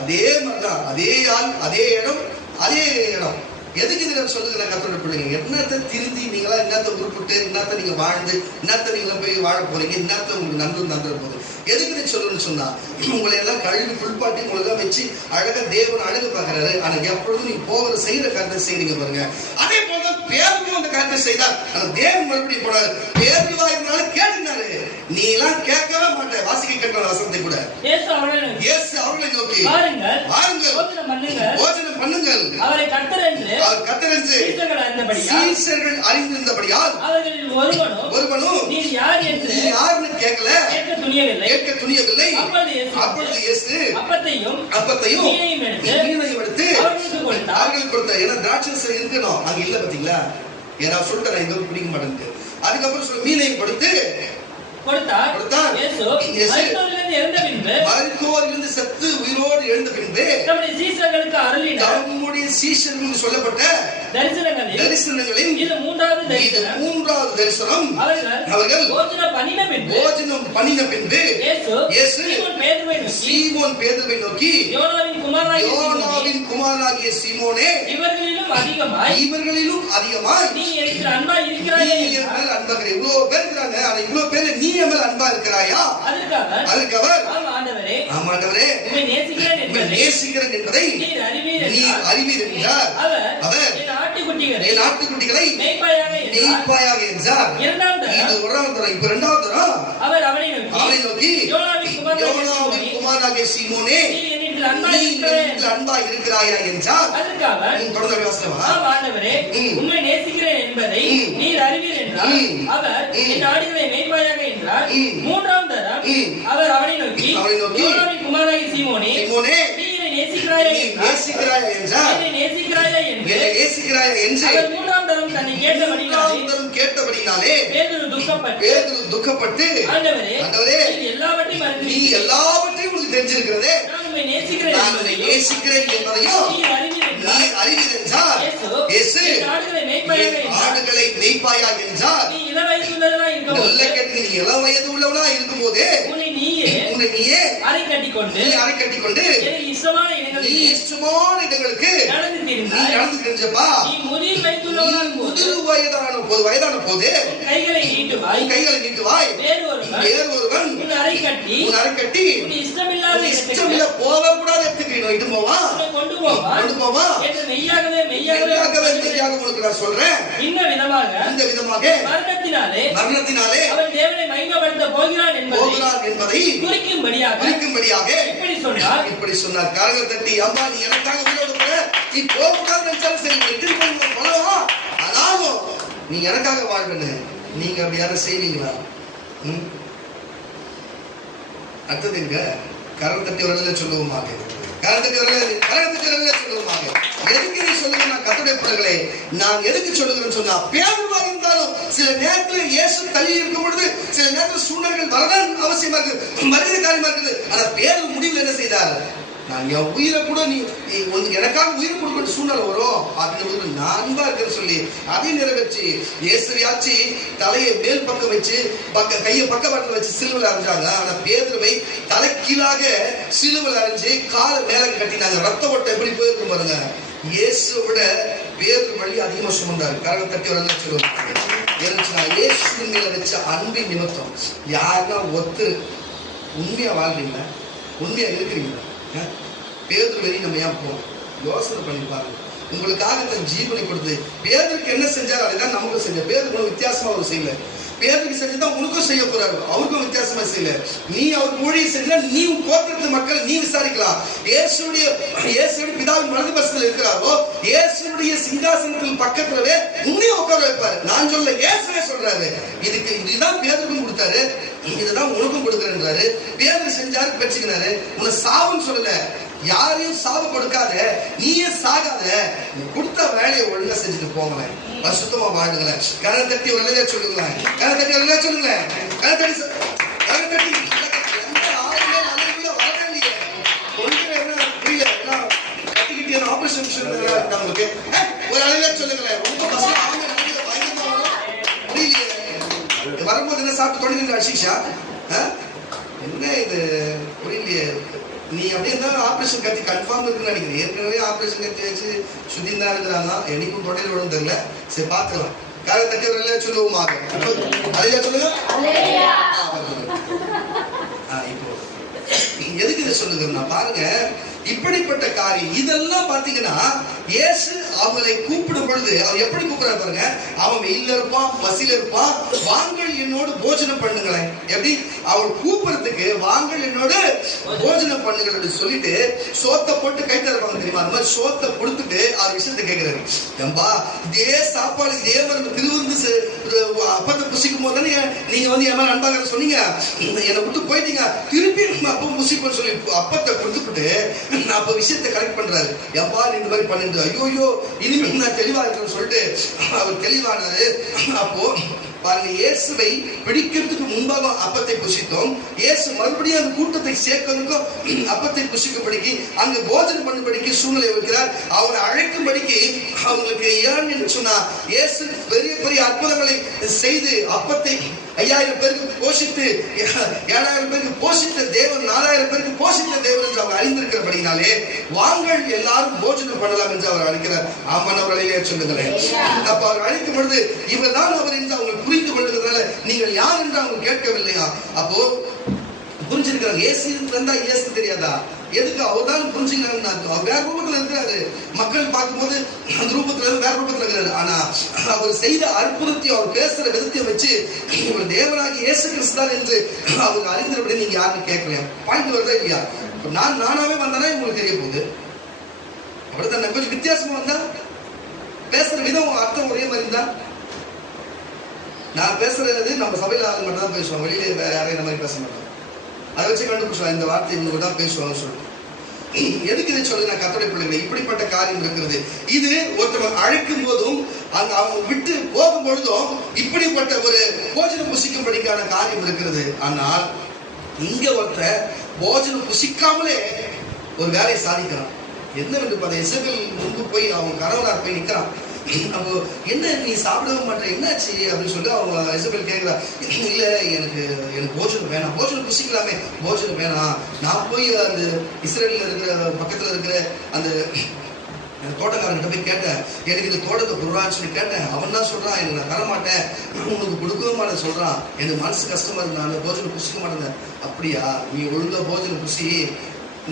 அதே மாதிரிதான், அதே ஆள், அதே இடம், அதே இடம். எதுக்கு இதை நான் சொல்லுகிறேன், கத்தோட பிள்ளைங்க என்னத்தை திருந்தி நீங்களா என்னத்தை உருப்பிட்டு என்னத்தை நீங்க வாழ்ந்து என்னத்தை நீங்க போய் வாழ போறீங்க, என்னத்தை உங்களுக்கு நன்மை தந்துட போகுது. எதுக்கு இதை சொல்லணும்னு சொன்னா, உங்களை எல்லாம் கழுவி புல்பாட்டி உங்களை எல்லாம் வச்சு அழகா தேவன் அழகு பார்க்கிறாரு. ஆனா எப்பொழுதும் நீங்க போகிற செய்யற காரியத்தை செய்றீங்க பாருங்க. அதே போல பேதுரு அந்த காரியத்தை செய்தார். ஆனா தேவன் மறுபடியும் போனாரு. பேதுருவா இருந்தாலும் கேட்டுனாரு, நீ எல்லாம் கேட்கவே மாட்டேன். வாசிக்க கேட்கிற வசனத்தை கூட இயேசு அவர்களை நோக்கி வாருங்கள் போஜனம் பண்ணுங்கள், அவரை கர்த்தர் என்று சீஷர்கள் அறிந்திருந்தபடியால் ஒருவனும் நீ யாருன்னு கேட்க துணியவில்லை. அப்பொழுது இயேசு அப்பத்தையும் மீனையும் எடுத்து அவர்களுக்கு கொடுத்தார். ஏன்னா திராட்சை இருக்கணும், அங்க இல்ல பாத்தீங்களா. ஏன்னா சொல்லிட்டு நான் எங்க பிடிக்க மாட்டேன். அதுக்கப்புறம் சொல்ல மீனையும் கொடுத்தார். மரித்தோரிலிருந்து செத்து உயிரோடு எழுந்த பின்பு தம்முடைய சீஷர்களுக்கு அருளினார். தம்முடைய சீஷர்களுக்கு சொல்லப்பட்ட தரிசனங்களின் இது மூன்றாவது தரிசனம். அவர்கள் போஜனம் பண்ணின பின்பு இயேசு சீமோன் பேதுருவை நோக்கி, யோனாவின் குமாரனாகிய சீமோனே, இவர்களிலும் அதிகமாய் நீ எனக்கு அன்பாய் இருக்கிறாயே. இவ்வளவு பேர் இருக்கிறாங்க, ஆனா இவ்வளவு பேர் நீ என் மேல் அன்பா இருக்கிறாயா? அதற்கு அவர், ஆண்டவரே, உம்மை நேசிக்கிறேன் என்பதை நீர் அறிவீர் என்றார். அவர் என் ஆட்டுக்குட்டிகளை மேய்ப்பாயாக என்றார். இது ஒன்றாவது தரம். இப்ப இரண்டாவது தரம் அவர் அவனை நோக்கி, யோனாவின் குமாரனாகிய சீமோனே, அன்பா இருக்கிறாயா என்றார். ஆண்டவரே, உம்மை நேசிக்கிறேன் என்பதை நீர் அறிவீர் என்றார். அவர் என் ஆடுகளை மேய்ப்பாயாக என்றார். மூன்றாம் தரம் அவர் அவனை நோக்கி, யோனாவின் குமாரனாகிய சீமோனே, நீ என்னை நேசிக்கிறாயா என்று மூன்றாம் தரம் தன்னை கேட்டபடினாலே பேதுரு துக்கப்பட்டு, ஆண்டவரே, நீ எல்லாவற்றையும் உனக்கு தெரிஞ்சிருக்கிறதே, நான் உம்மை நேசிக்கிறேன் என்பதையும் நீர் அறிவீர் என்றார். இயேசு, ஆடுகளை மேய்ப்பாயாக என்றார். நீ இள வயது உள்ளவனா இருக்கும் போதே உன்னை நீயே அரை கட்டிக்கொண்டு இஷ்டமான இடங்களுக்கு நடந்து தெரிஞ்சப்பா. நீ முதிர் வயதான போது கைகளை நீட்டுவாய். வேறு ஒருவன் உன்னை அரை கட்டி இஷ்டமில்ல போகக்கூடாத இடத்துக்கு இட்டு கொண்டு போவா என்று மெய்யாகவே உனக்கு நான் சொல்றேன். இந்த விதமாக மரணத்தினாலே அவன் தேவனை மகிமைப்படுத்த போகிறான் என்பதை குறிக்கும்படியாக இப்படி சொன்னார். கரங்களை தட்டி, அம்மா நீ எனக்காக உயிரோடு போற, நீ போகக்கூடாது நினைச்சாலும் சரி, போகலாம், ஆனாலும் நீ எனக்காக வாழ்வேன்னு நீங்க அப்படி யாரும் செய்வீங்களா? அடுத்ததுங்க கரங்களை தட்டி வரல சொல்லுவோமாக. எதுக்கு நீ சொல்லுங்க? கர்த்தருடைய பிள்ளைகளே, நான் எதுக்கு சொல்லுகிறேன்னு சொன்னா, பேதுருவா இருந்தாலும் சில நேரத்தில் இயேசு தள்ளி இருக்கும் பொழுது சில நேரத்தில் சூழ்நிலைகள் வரதான் அவசியமா இருக்கு, மனித காரியமா இருக்குது. ஆனா பேதுரு முடிவில் என்ன செய்தார்? நான் என் உயிரை கூட நீ எனக்காக உயிர் கொடுக்க சூழ்நிலை வரும் அப்படின்னு நான் அன்பா இருக்கிறேன்னு சொல்லி அதை நிறைவேற்றி இயேசுவையாச்சு தலையை மேல் பக்கம் வச்சு கையை பக்கவாட்டில் வச்சு சிலுவையில் அரைஞ்சாங்க. ஆனா பேதுருவை தலைக்கீழாக சிலுவையில் அரைஞ்சு காலை மேல கட்டினாங்க. ரத்த ஓட்டம் எப்படி போயிருக்கும் பாருங்க. இயேசுவோட பேதுரு வழி அதிகமா சுமந்தாரு. கரவை தட்டி வரல சொல்லுவாங்க. இயேசுவின் மேல வச்ச அன்பின் நிமித்தம் யாருன்னா ஒத்து உண்மையா வாழ்றீங்களா, உண்மையா இருக்கிறீங்களா? பேதுரு வழி நம்ம ஏன் போறோம்? யோசனை பண்ணி பாருங்க. உங்களுக்காக தன் ஜீவனை கொடுத்து பேதுருக்கு என்ன செஞ்சாரு அதுதான் நமக்கும் செஞ்ச. பேதுருக்கு வித்தியாசமா அவர் செய்யல. பேதுருக்கு செஞ்சுதான் உனக்கும் செய்ய போறாரு, அவருக்கும் வித்தியாசமா செய்யல. நீ அவருக்கு ஊழியம் செஞ்சா நீ கோத்திரத்து மக்கள் நீ விசாரிக்கலாம். இயேசுடைய பிதாவின் வலது பக்கத்துல இருக்கிறாரோ, இயேசுடைய சிங்காசனத்தில் பக்கத்துலவே உன்னையும் உட்கார வைப்பாரு. நான் சொல்ல, இயேசுவே சொல்றாரு. இதுதான் பேதுருக்கும் கொடுத்தாரு, இதுதான் உனக்கும் கொடுக்குறேன்றாரு. பேதுரு செஞ்சாரு, பெற்றுக்கிறாரு. உன்னை சாவுன்னு சொல்லல, யாரையும் சாவு கொடுக்காத, நீயே சாகாத, நீ கொடுத்த வேலையை ஒழுங்கா செஞ்சுட்டு போங்களேன், சுத்தமா வாழுங்களேன். கரை தட்டி வரலையா சொல்லுங்களேன். கரை தட்டி வரலையா சொல்லுங்களேன். கரை தட்டி எந்த ஆளுமே நல்ல வரவே இல்லையே. கொஞ்சம் என்ன புரியல, கத்திக்கிட்டே ஆபரேஷன் நம்மளுக்கு ஒரு அலையில சொல்லுங்களேன். ரொம்ப கஷ்டம். அவங்க புரியலையே. வரும்போது என்ன சாப்பிட்டு தொடங்கிங்க அசிஷா? என்ன இது புரியலையே. நீ அப்படியே இருந்தாலும் ஆபரேஷன் கத்தி கன்ஃபார்ம் இருக்குன்னு நினைக்கிறேன். ஏற்கனவே ஆபரேஷன் கத்தி வச்சு சுத்தி தான் இருக்கிறாங்க. எனக்கும் தொடையில் விடும் தெரியல. சரி பார்த்துக்கலாம். காலை தட்டி வரல சொல்லுவோமாக. அதையா சொல்லுங்க. இப்போ எதுக்கு இதை சொல்லுங்கன்னா பாருங்க, இப்படிப்பட்ட காரியம் இதெல்லாம் பாத்தீங்கன்னா இயேசு அவங்களை கூப்பிடும் பொழுது அவர் எப்படி கூப்பிடுறாரு பாருங்க. அவன் வெயில இருப்பான், பசியில இருப்பான், வாங்கள் என்னோடு போஜனம் பண்ணுங்களேன். எப்படி அவர் கூப்பிடுறதுக்கு வாங்கள் என்னோடு போஜனம் பண்ணுங்கள் சொல்லிட்டு சோத்தை போட்டு கை தருவாங்க தெரியுமா? அந்த மாதிரி சோத்தை கொடுத்துட்டு அவர் விஷயத்தை கேட்கிறாரு. ஏம்பா இதே சாப்பாடு இதே மாதிரி திருவிருந்து அப்பத்தை புசிக்கும் போது தானே நீங்க வந்து என் மேல அன்பாக சொன்னீங்க, என்னை விட்டு போயிட்டீங்க, திருப்பி அப்ப புசிப்போன்னு சொல்லி அப்பத்தை கொடுத்துட்டு அப்ப விஷயத்தை கரெக்ட் பண்றாரு. எப்பா இந்த மாதிரி பண்ணிட்டு ஐயோ இனிமேல் நான் தெளிவா இருக்கிறேன்னு சொல்லிட்டு அவர் தெளிவானாரு. அப்போ பாருங்க, இயேசுவை பிடிக்கிறதுக்கு முன்பாக அப்பத்தை புசித்தோம். இயேசு மறுபடியும் அந்த கூட்டத்தை சேர்க்கிறதுக்கும் அப்பத்தை புசிக்கும்படிக்கு அங்க போஜனம் பண்ணும்படிக்கு சூழ்நிலை வைக்கிறார். அவரை அழைக்கும்படிக்கு அவங்களுக்கு ஏன்னு சொன்னா இயேசு பெரிய பெரிய அற்புதங்களை செய்து அப்பத்தை 5000 பேருக்கு போஷித்து 7000 பேருக்கு போஷித்த தேவன் 4000 பேருக்கு போஷித்த தேவன் என்று அவர் அறிந்திருக்கிறபடினாலே வாங்கள் எல்லாரும் போஜனம் பண்ணலாம் என்று அவர் அழைக்கிறார். ஆமான் அவர்களே சொல்லுங்களேன். அப்ப அவர் அழைக்கும் பொழுது இவர் தான் அவர் என்று அவங்க புரிந்து கொள்ளுகிறதுனால நீங்கள் யார் என்று அவங்க கேட்கவில்லையா? அப்போ புரிஞ்சிருக்கிறாங்க. ஏசு வந்தா ஏசு தெரியாதா? எதுக்கு அவர் தான் புரிஞ்சுக்கிறாங்க. அவர் வேற ரூபத்துல இருக்கிறாரு. மக்கள் பார்க்கும்போது அந்த ரூபத்துல வேற ரூபத்துல இருக்கிறாரு. ஆனா அவர் செய்த அற்புதத்தையும் அவர் பேசுற விதத்தையும் வச்சு இவர் தேவனாகி இயேசு கிறிஸ்து தான் என்று அவங்க அறிந்தபடி நீங்க யாருன்னு கேட்கலையா? பாயிண்ட் வருதா இல்லையா? நானாவே வந்தானே உங்களுக்கு தெரிய போகுது. அப்படித்தான் கொஞ்சம் வித்தியாசமா வந்தா பேசுற விதம் அர்த்தம் ஒரே மாதிரி இருந்தா நான் பேசுறது நம்ம சபையில ஆளுங்க மட்டும் தான் பேசுவாங்க. வெளியில வேற யாரையும் இந்த மாதிரி பேச மாட்டாங்க. அதை வச்சு கண்டுபிடிச்சுவாங்க இந்த வார்த்தை இவங்க தான் பேசுவாங்க சொல்லிட்டு. எதுக்கு இதை சொல்லு? நான் கர்த்தருடைய பிள்ளைங்க இப்படிப்பட்ட காரியம் இருக்கிறது. இது ஒருத்தவங்க அழைக்கும் போதும் அங்க அவங்க விட்டு போகும் பொழுதும் இப்படிப்பட்ட ஒரு போஜனம் புசிக்கும்படிக்கான காரியம் இருக்கிறது. ஆனால் இங்க ஒருத்தர் போஜனம் புசிக்காமலே ஒரு வேலையை சாதிக்கிறான். என்னவென்று பார்த்த இசைகள் முன்பு போய் அவங்க கணவனார் போய் நிற்கிறான். அப்போ என்ன நீ சாப்பிடவே மாட்டேன், என்னாச்சு அப்படின்னு சொல்லி அவங்க இசபெல் கேட்கிறா. இல்ல எனக்கு போஜனம் வேணாம், போஜனம் புசிக்கலாமே, போஜனம் வேணாம். நான் போய் அந்த இஸ்ரேலில் இருக்கிற பக்கத்துல இருக்கிற அந்த தோட்டக்காரங்கிட்ட போய் கேட்டேன், எனக்கு இந்த தோட்டத்தை கொடுறான்னு சொல்லி கேட்டேன். அவன் தான் சொல்றான், எனக்கு நான் தரமாட்டேன், உனக்கு கொடுக்கவே மாட்டேன் சொல்றான். எனக்கு மனசு கஷ்டமா இருக்கு, நான் போஜனம் புசிக்க மாட்டேன். அப்படியா, நீ ஒழுங்கா போஜனம் புசி,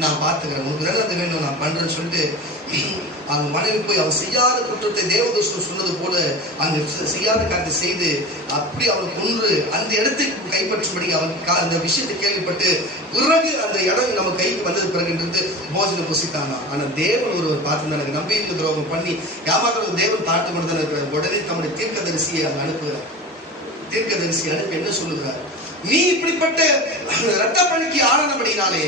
நான் பார்த்துக்கிறேன், உனக்கு தானே அது வேணும், நான் பண்றேன்னு சொல்லிட்டு அவங்க மனைவி போய் அவன் செய்யாத குற்றத்தை தேவதூஷன் சொன்னது போல அங்க செய்யாத காரியத்தை செய்து அப்படி அவன் கொன்று அந்த இடத்தை கைப்பற்றும்படி அவன் அந்த விஷயத்தை கேள்விப்பட்டு பிறகு அந்த இடம் நம்ம கைக்கு வந்தது பிறகு போஜனம் புசித்தாங்க. ஆனா தேவன் ஒருவர் பார்த்து எனக்கு நம்பிக்கை துரோகம் பண்ணி ஏமாற்ற தேவன் தாழ்த்து கொண்டு இருக்கிறார். உடனே தம்முடைய தீர்க்கதரிசியை அங்க அனுப்புகிறார். தீர்க்கதரிசி அனுப்பி என்ன சொல்லுகிறார்? நீ இப்படிப்பட்ட ரத்த பணிக்கு ஆனபடினாலே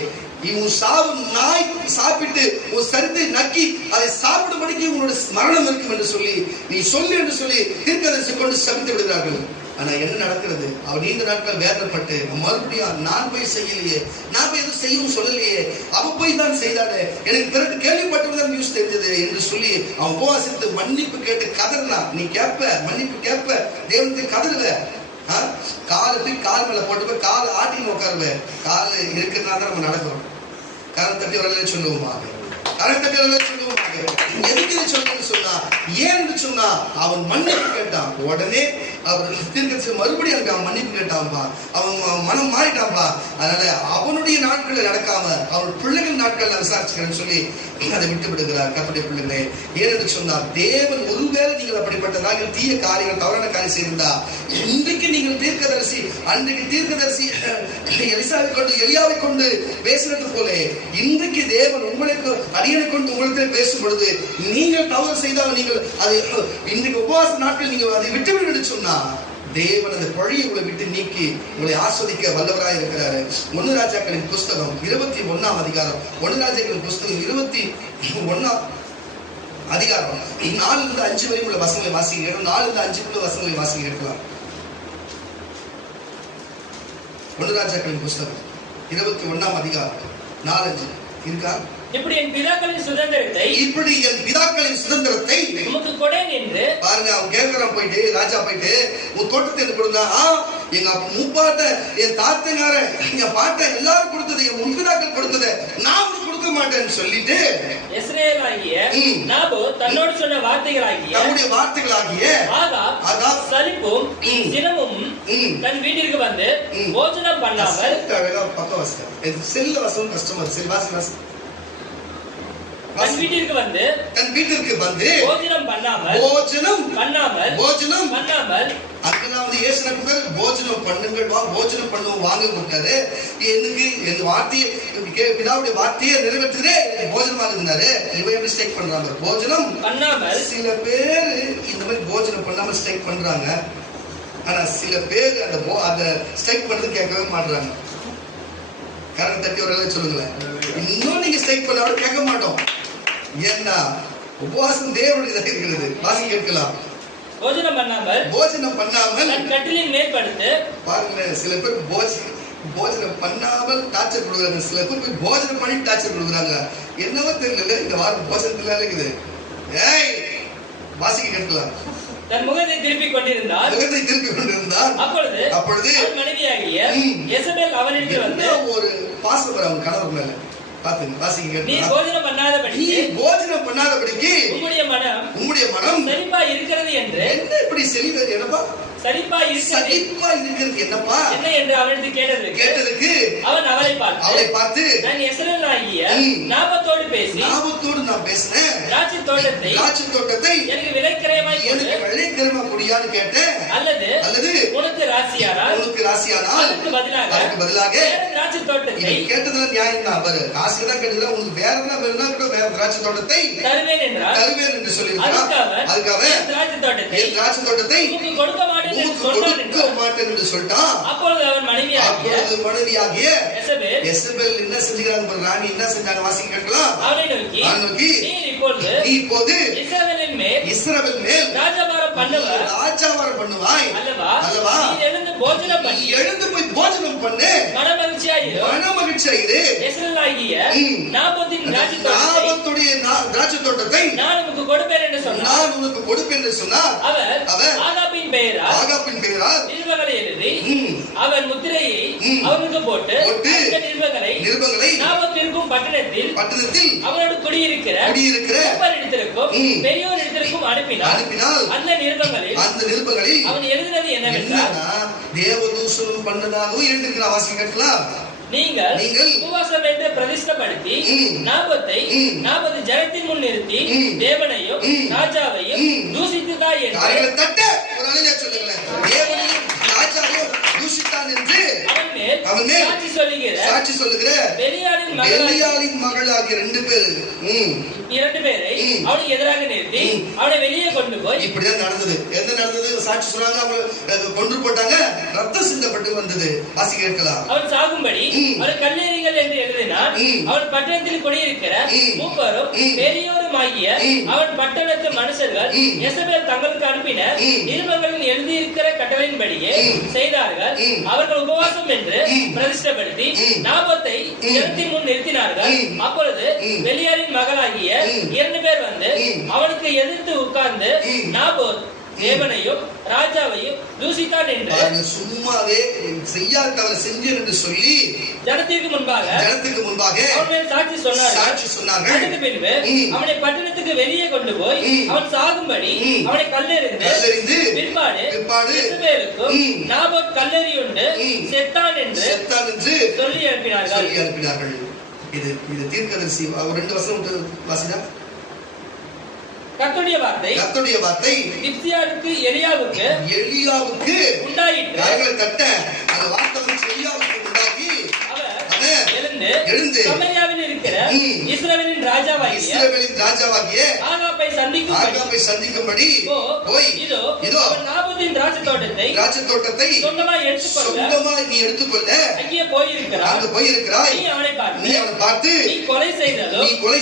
உன் சாவு நாய் சாப்பிட்டு உன் சரித்தை நக்கி அதை சாப்பிடும்படிக்கு உன்னோட மரணம் இருக்கும் என்று சொல்லி நீ சொல்லு என்று சொல்லி தீர்க்கதரிசி கொண்டு சபித்து விடுகிறார்கள். ஆனா என்ன நடக்கிறது? அவர் நீண்ட நாட்கள் வேதனைப்பட்டு மறுபடியும் நான் போய் செய்யலையே, நான் போய் எதுவும் செய்யவும் சொல்லலையே, அவ போய் தான் செய்தாலே, எனக்கு பிறகு கேள்விப்பட்டதுதான் நியூஸ் தெரிஞ்சது என்று சொல்லி அவன் உபவாசித்து மன்னிப்பு கேட்டு கதறினா. நீ கேட்ப, மன்னிப்பு கேட்ப, தேவனுக்கு கதறுவ, காலுக்கு கால் மேல போட்டு போய் கால் ஆட்டின்னு உட்காருவேன். கால் இருக்கிறதுனால தான் நம்ம நடக்கிறோம். கரம் தட்டி வரல சொல்லுவோமா? கரம் தட்டி வரல சொல்லுவோமா? எதுக்கு இதை சொல்லணும்னு சொன்னா, ஏன்னு சொன்னா அவன் மன்னிப்பு கேட்டான். உடனே அவர் தீர்க்கதரிசி மறுபடியும் எனக்கு அவன் மன்னிப்பு கேட்டான்பா, அவன் மனம் மாறிட்டான்பா. அதனால அவனுடைய நாட்களில் நடக்காம அவன் பிள்ளைகள் நாட்கள் விசாரிச்சுக்கிறேன்னு சொல்லி அதை விட்டு விடுகிறார். கர்த்தருடைய பிள்ளைகளே, ஏனென்று சொன்னார் தேவன் ஒருவேளை நீங்கள் அப்படிப்பட்டதாக தீய காரியங்கள் தவறான காரியம் செய்திருந்தா இன்றைக்கு நீங்கள் தீர்க்கதரிசி அன்றைக்கு தீர்க்கதரிசி எலிசாவை கொண்டு எலியாவை கொண்டு பேசினது போல இன்றைக்கு தேவன் உங்களுக்கு அடியனை கொண்டு உங்களுக்கு பேசும் பொழுது நீங்கள் தவறு செய்தால் நீங்கள் அதை இன்றைக்கு உபவாச நாட்கள் நீங்கள் அதை விட்டுவிடு சொன்னா தேவன் அந்த பழியை உங்களை விட்டு நீக்கி உங்களை ஆஸ்வதிக்க வல்லவராய் இருக்கிறாரு. 1 ராஜாக்களின் புஸ்தகம் 21ஆம் அதிகாரம், 1 ராஜாக்களின் புஸ்தகம் 21ஆம் அதிகாரம் 4-5 வரை உள்ள வசனங்களை வாசிக்க, 4-5 உள்ள வசனங்களை வாசிக்க இருக்கலாம். 1 ராஜாக்களின் புஸ்தகம் 21ஆம் அதிகாரம் 4-5 இருக்கா? இப்படி என் பிதாக்களின் சுதந்திரத்தை உமக்கு கொடேன் என்று பாருங்க. அவன் கேட்கிறான், போயிட்டு ராஜா போயிட்டு உன் தோட்டத்தை எனக்கு கொடுத்தா, எங்க முப்பாட்ட என் தாத்தனார என் பாட்ட எல்லாரும் கொடுத்தது, என் முன்பிதாக்கள் கொடுத்தது நான் கொடுக்க மாட்டேன்னு சொல்லிட்டு இஸ்ரவேலாகிய நாபோத் தன்னோடு சொன்ன வார்த்தைகளாகிய தன்னுடைய வார்த்தைகளாகிய ஆகாப் சலிப்பும் சினமும் தன் வீட்டிற்கு வந்து போஜனம் பண்ணாமல் அழகா பக்கவாசம் செல்ல வசம் கஷ்டமா செல்வாசி தன் வீட்டிற்கு வந்து போஜனம் பண்ணாமல் அங்கெல்லாம் வந்து ஏசு நமக்கு போஜனம் பண்ணுங்கள் வா, போஜனம் பண்ணுவோம் வாங்க கொடுத்தாரு. எனக்கு எங்க வார்த்தையை பிதாவுடைய வார்த்தையை நிறைவேற்றுதே போஜனமாக இருந்தாரு. இவன் மிஸ்டேக் பண்றாங்க, போஜனம் பண்ணாமல். சில பேர் இந்த மாதிரி போஜனம் பண்ணாமல் ஸ்ட்ரைக் பண்றாங்க. ஆனா சில பேர் அந்த ஸ்ட்ரைக் பண்றது கேட்கவே மாட்டாங்க. கரண்ட் தட்டி ஒரு சொல்லுங்களேன். இன்னும் நீங்க ஸ்ட்ரைக் பண்ணாலும் கேட்க மாட்டோம். ஏன்னா உபவாசம் தேவனுடையதாக இருக்கிறது. வாசி கேட்கலாம். போஜனம் பண்ணாமல் கட்டிலின் மேல் படுத்து. பாருங்க, சில பேர் போஜனம் பண்ணாமல் டார்ச்சர் கொடுக்குறாங்க. சில பேர் போய் போஜனம் பண்ணி டார்ச்சர் கொடுக்குறாங்க. என்னவோ தெரியல, இந்த வாரம் போஜனத்துல இருக்குது. ஏய், வாசிக்க கேட்கலாம். தன் முகத்தை திருப்பி கொண்டிருந்தார். அப்பொழுது மனைவியாகிய யேசபேல் அவனிடத்தில் வந்து ஒரு பாசம் வர அவன் கணவர் மேல. பாத்துங்க, வாசிக்க. நீ போஜனம் பண்ணாதபடிக்கு உம்முடைய மனம் செழிப்பா இருக்கிறது என்று. என்ன இப்படி செழிப்பா என்னப்பா? செழிப்பா இருக்கிறது என்னப்பா என்ன என்று அவனிடத்தில் கேட்டதுக்கு அவன் அவளை பார்த்து நான் யெஸ்ரயேலாகிய நாபோத்தோடு நான் பேசினேன். திராட்சை தோட்டத்தை எனக்கு விலைக்கிரயமாய் கொடியான்னு கேட்டேன். அல்லது உனக்கு ராசியானால் அதுக்கு பதிலாக திராட்சை தோட்டத்தை கேட்டதுல நியாயம் தான். அவர் காசு தான் கேட்டதுல உங்களுக்கு வேற என்ன வேணும்னா கூட வேற திராட்சை தோட்டத்தை தருவேன் என்று சொல்லியிருக்கார். அதுக்காக திராட்சை தோட்டத்தை கொடுக்க மாட்டேன் என்று சொல்லிட்டான். அப்பொழுது அவன் மனைவியாகிய யெசபேல் என்ன செஞ்சுக்கிறாங்க? ராணி என்ன செஞ்சாங்க? வாசிக்க கேட்கலாம். அவனை நோக்கி நீ இப்போது இஸ்ரவேலின் மேல் ராஜாவாரம் பண்ணுவாய் அல்லவா? நீ எழுந்து போய் போஜனம் பண்ணு, மனமகிழ்ச்சியாயிரு. இஸ்ரவேலாகிய நாபோத்தின் திராட்சை தோட்டத்தை நான் உனக்கு கொடுப்பேன் என்று சொன்னார். அவர் ஆகாபின் பெயரால் நிருபங்களை எழுதி அவன் முத்திரையை அவனுக்கு போட்டு நிருபங்களை நாபோத்திற்கும் பட்டணத்தில் அவனோடு குடியிருக்கிற பெரியோர் இடத்திற்கும் அனுப்பினார். அந்த நிருபங்களில் அவன் எழுதினது என்னவென்றால், தேவதூஷணம் பண்ணதாகவும் எழுதியிருக்கிறார். வாசிக்க கேட்கலாம். நீங்கள் உபவாசம் என்று பிரதிஷ்டப்படுத்தி நாபோத்தை ஜனத்தின் முன் நிறுத்தி தேவனையும் ராஜாவையும் தூஷித்துதாய் என்று அவன் மேல் சாட்சி சொல்லுகிற பெலியாளின் மகளாகிய இரண்டு பேரை அவனுக்கு எதிராக நிறுத்தி அவனை வெளியே கொண்டு போய். இப்படிதான் நடந்தது. என்ன நடந்தது? சாட்சி சொல்றாங்க, அவங்க கொண்டு போட்டாங்க, ரத்தம் சிந்தப்பட்டு வந்தது. வாசி கேட்கலாம். அவன் சாகும்படி அவன் கல்லெறிகள் என்று எழுதினான். அவன் பட்டணத்தில் குடியிருக்கிற மூப்பரும் பெரியோரும் ஆகிய அவன் பட்டணத்து மனுஷர்கள் யெசபேல் தங்களுக்கு அனுப்பின நிருபங்களில் எழுதியிருக்கிற கட்டளையின்படியே செய்தார்கள். அவர்கள் உபவாசம் என்று பிரதிஷ்டப்படுத்தி நாபோத்தை ஜனத்தின் முன் நிறுத்தினார்கள். அப்பொழுது பெலியாளின் மகளாகிய 2 பேர் வந்து அவனுக்கு எதிர்த்து உட்கார்ந்து நாபோத் தேவனையும் ராஜாவையும் தூஷித்தான் என்று சும்மாவே செய்யாத தவறு செஞ்சேன் என்று சொல்லி ஜனத்திற்கு முன்பாக அவன் சாட்சி சொன்னார்கள். அதுக்கு பின்பு அவனை பட்டணத்துக்கு வெளியே கொண்டு போய் அவன் சாகும்படி அவனை கல்லெறிந்து பிற்பாடு இஸ்ரவேலுக்கும் நாபோத் கல்லெறியுண்டு செத்தான் என்று சொல்லி அனுப்பினார்கள். இது தீர்க்கதரிசி. அவர் 2 வசனம் வாசினா. கர்த்தருடைய வார்த்தை இப்சியாவுக்கு எலியாவுக்கு உண்டாயிற்று. தட்ட அந்த வார்த்தை எலியாவுக்கு உண்டாகி அவர் எழுந்து சமரியாவில் இருக்கிற இஸ்ரவேலின் ராஜாவாகிய ஆகாபை சந்திக்கும்படி போய் இதோ நாபோத்தின் திராட்சை தோட்டத்தை சொந்தமாய் எடுத்துக்கொள்ள அங்கே போயிருக்கிறாய். நீ அவனை பார்த்து நீ கொலை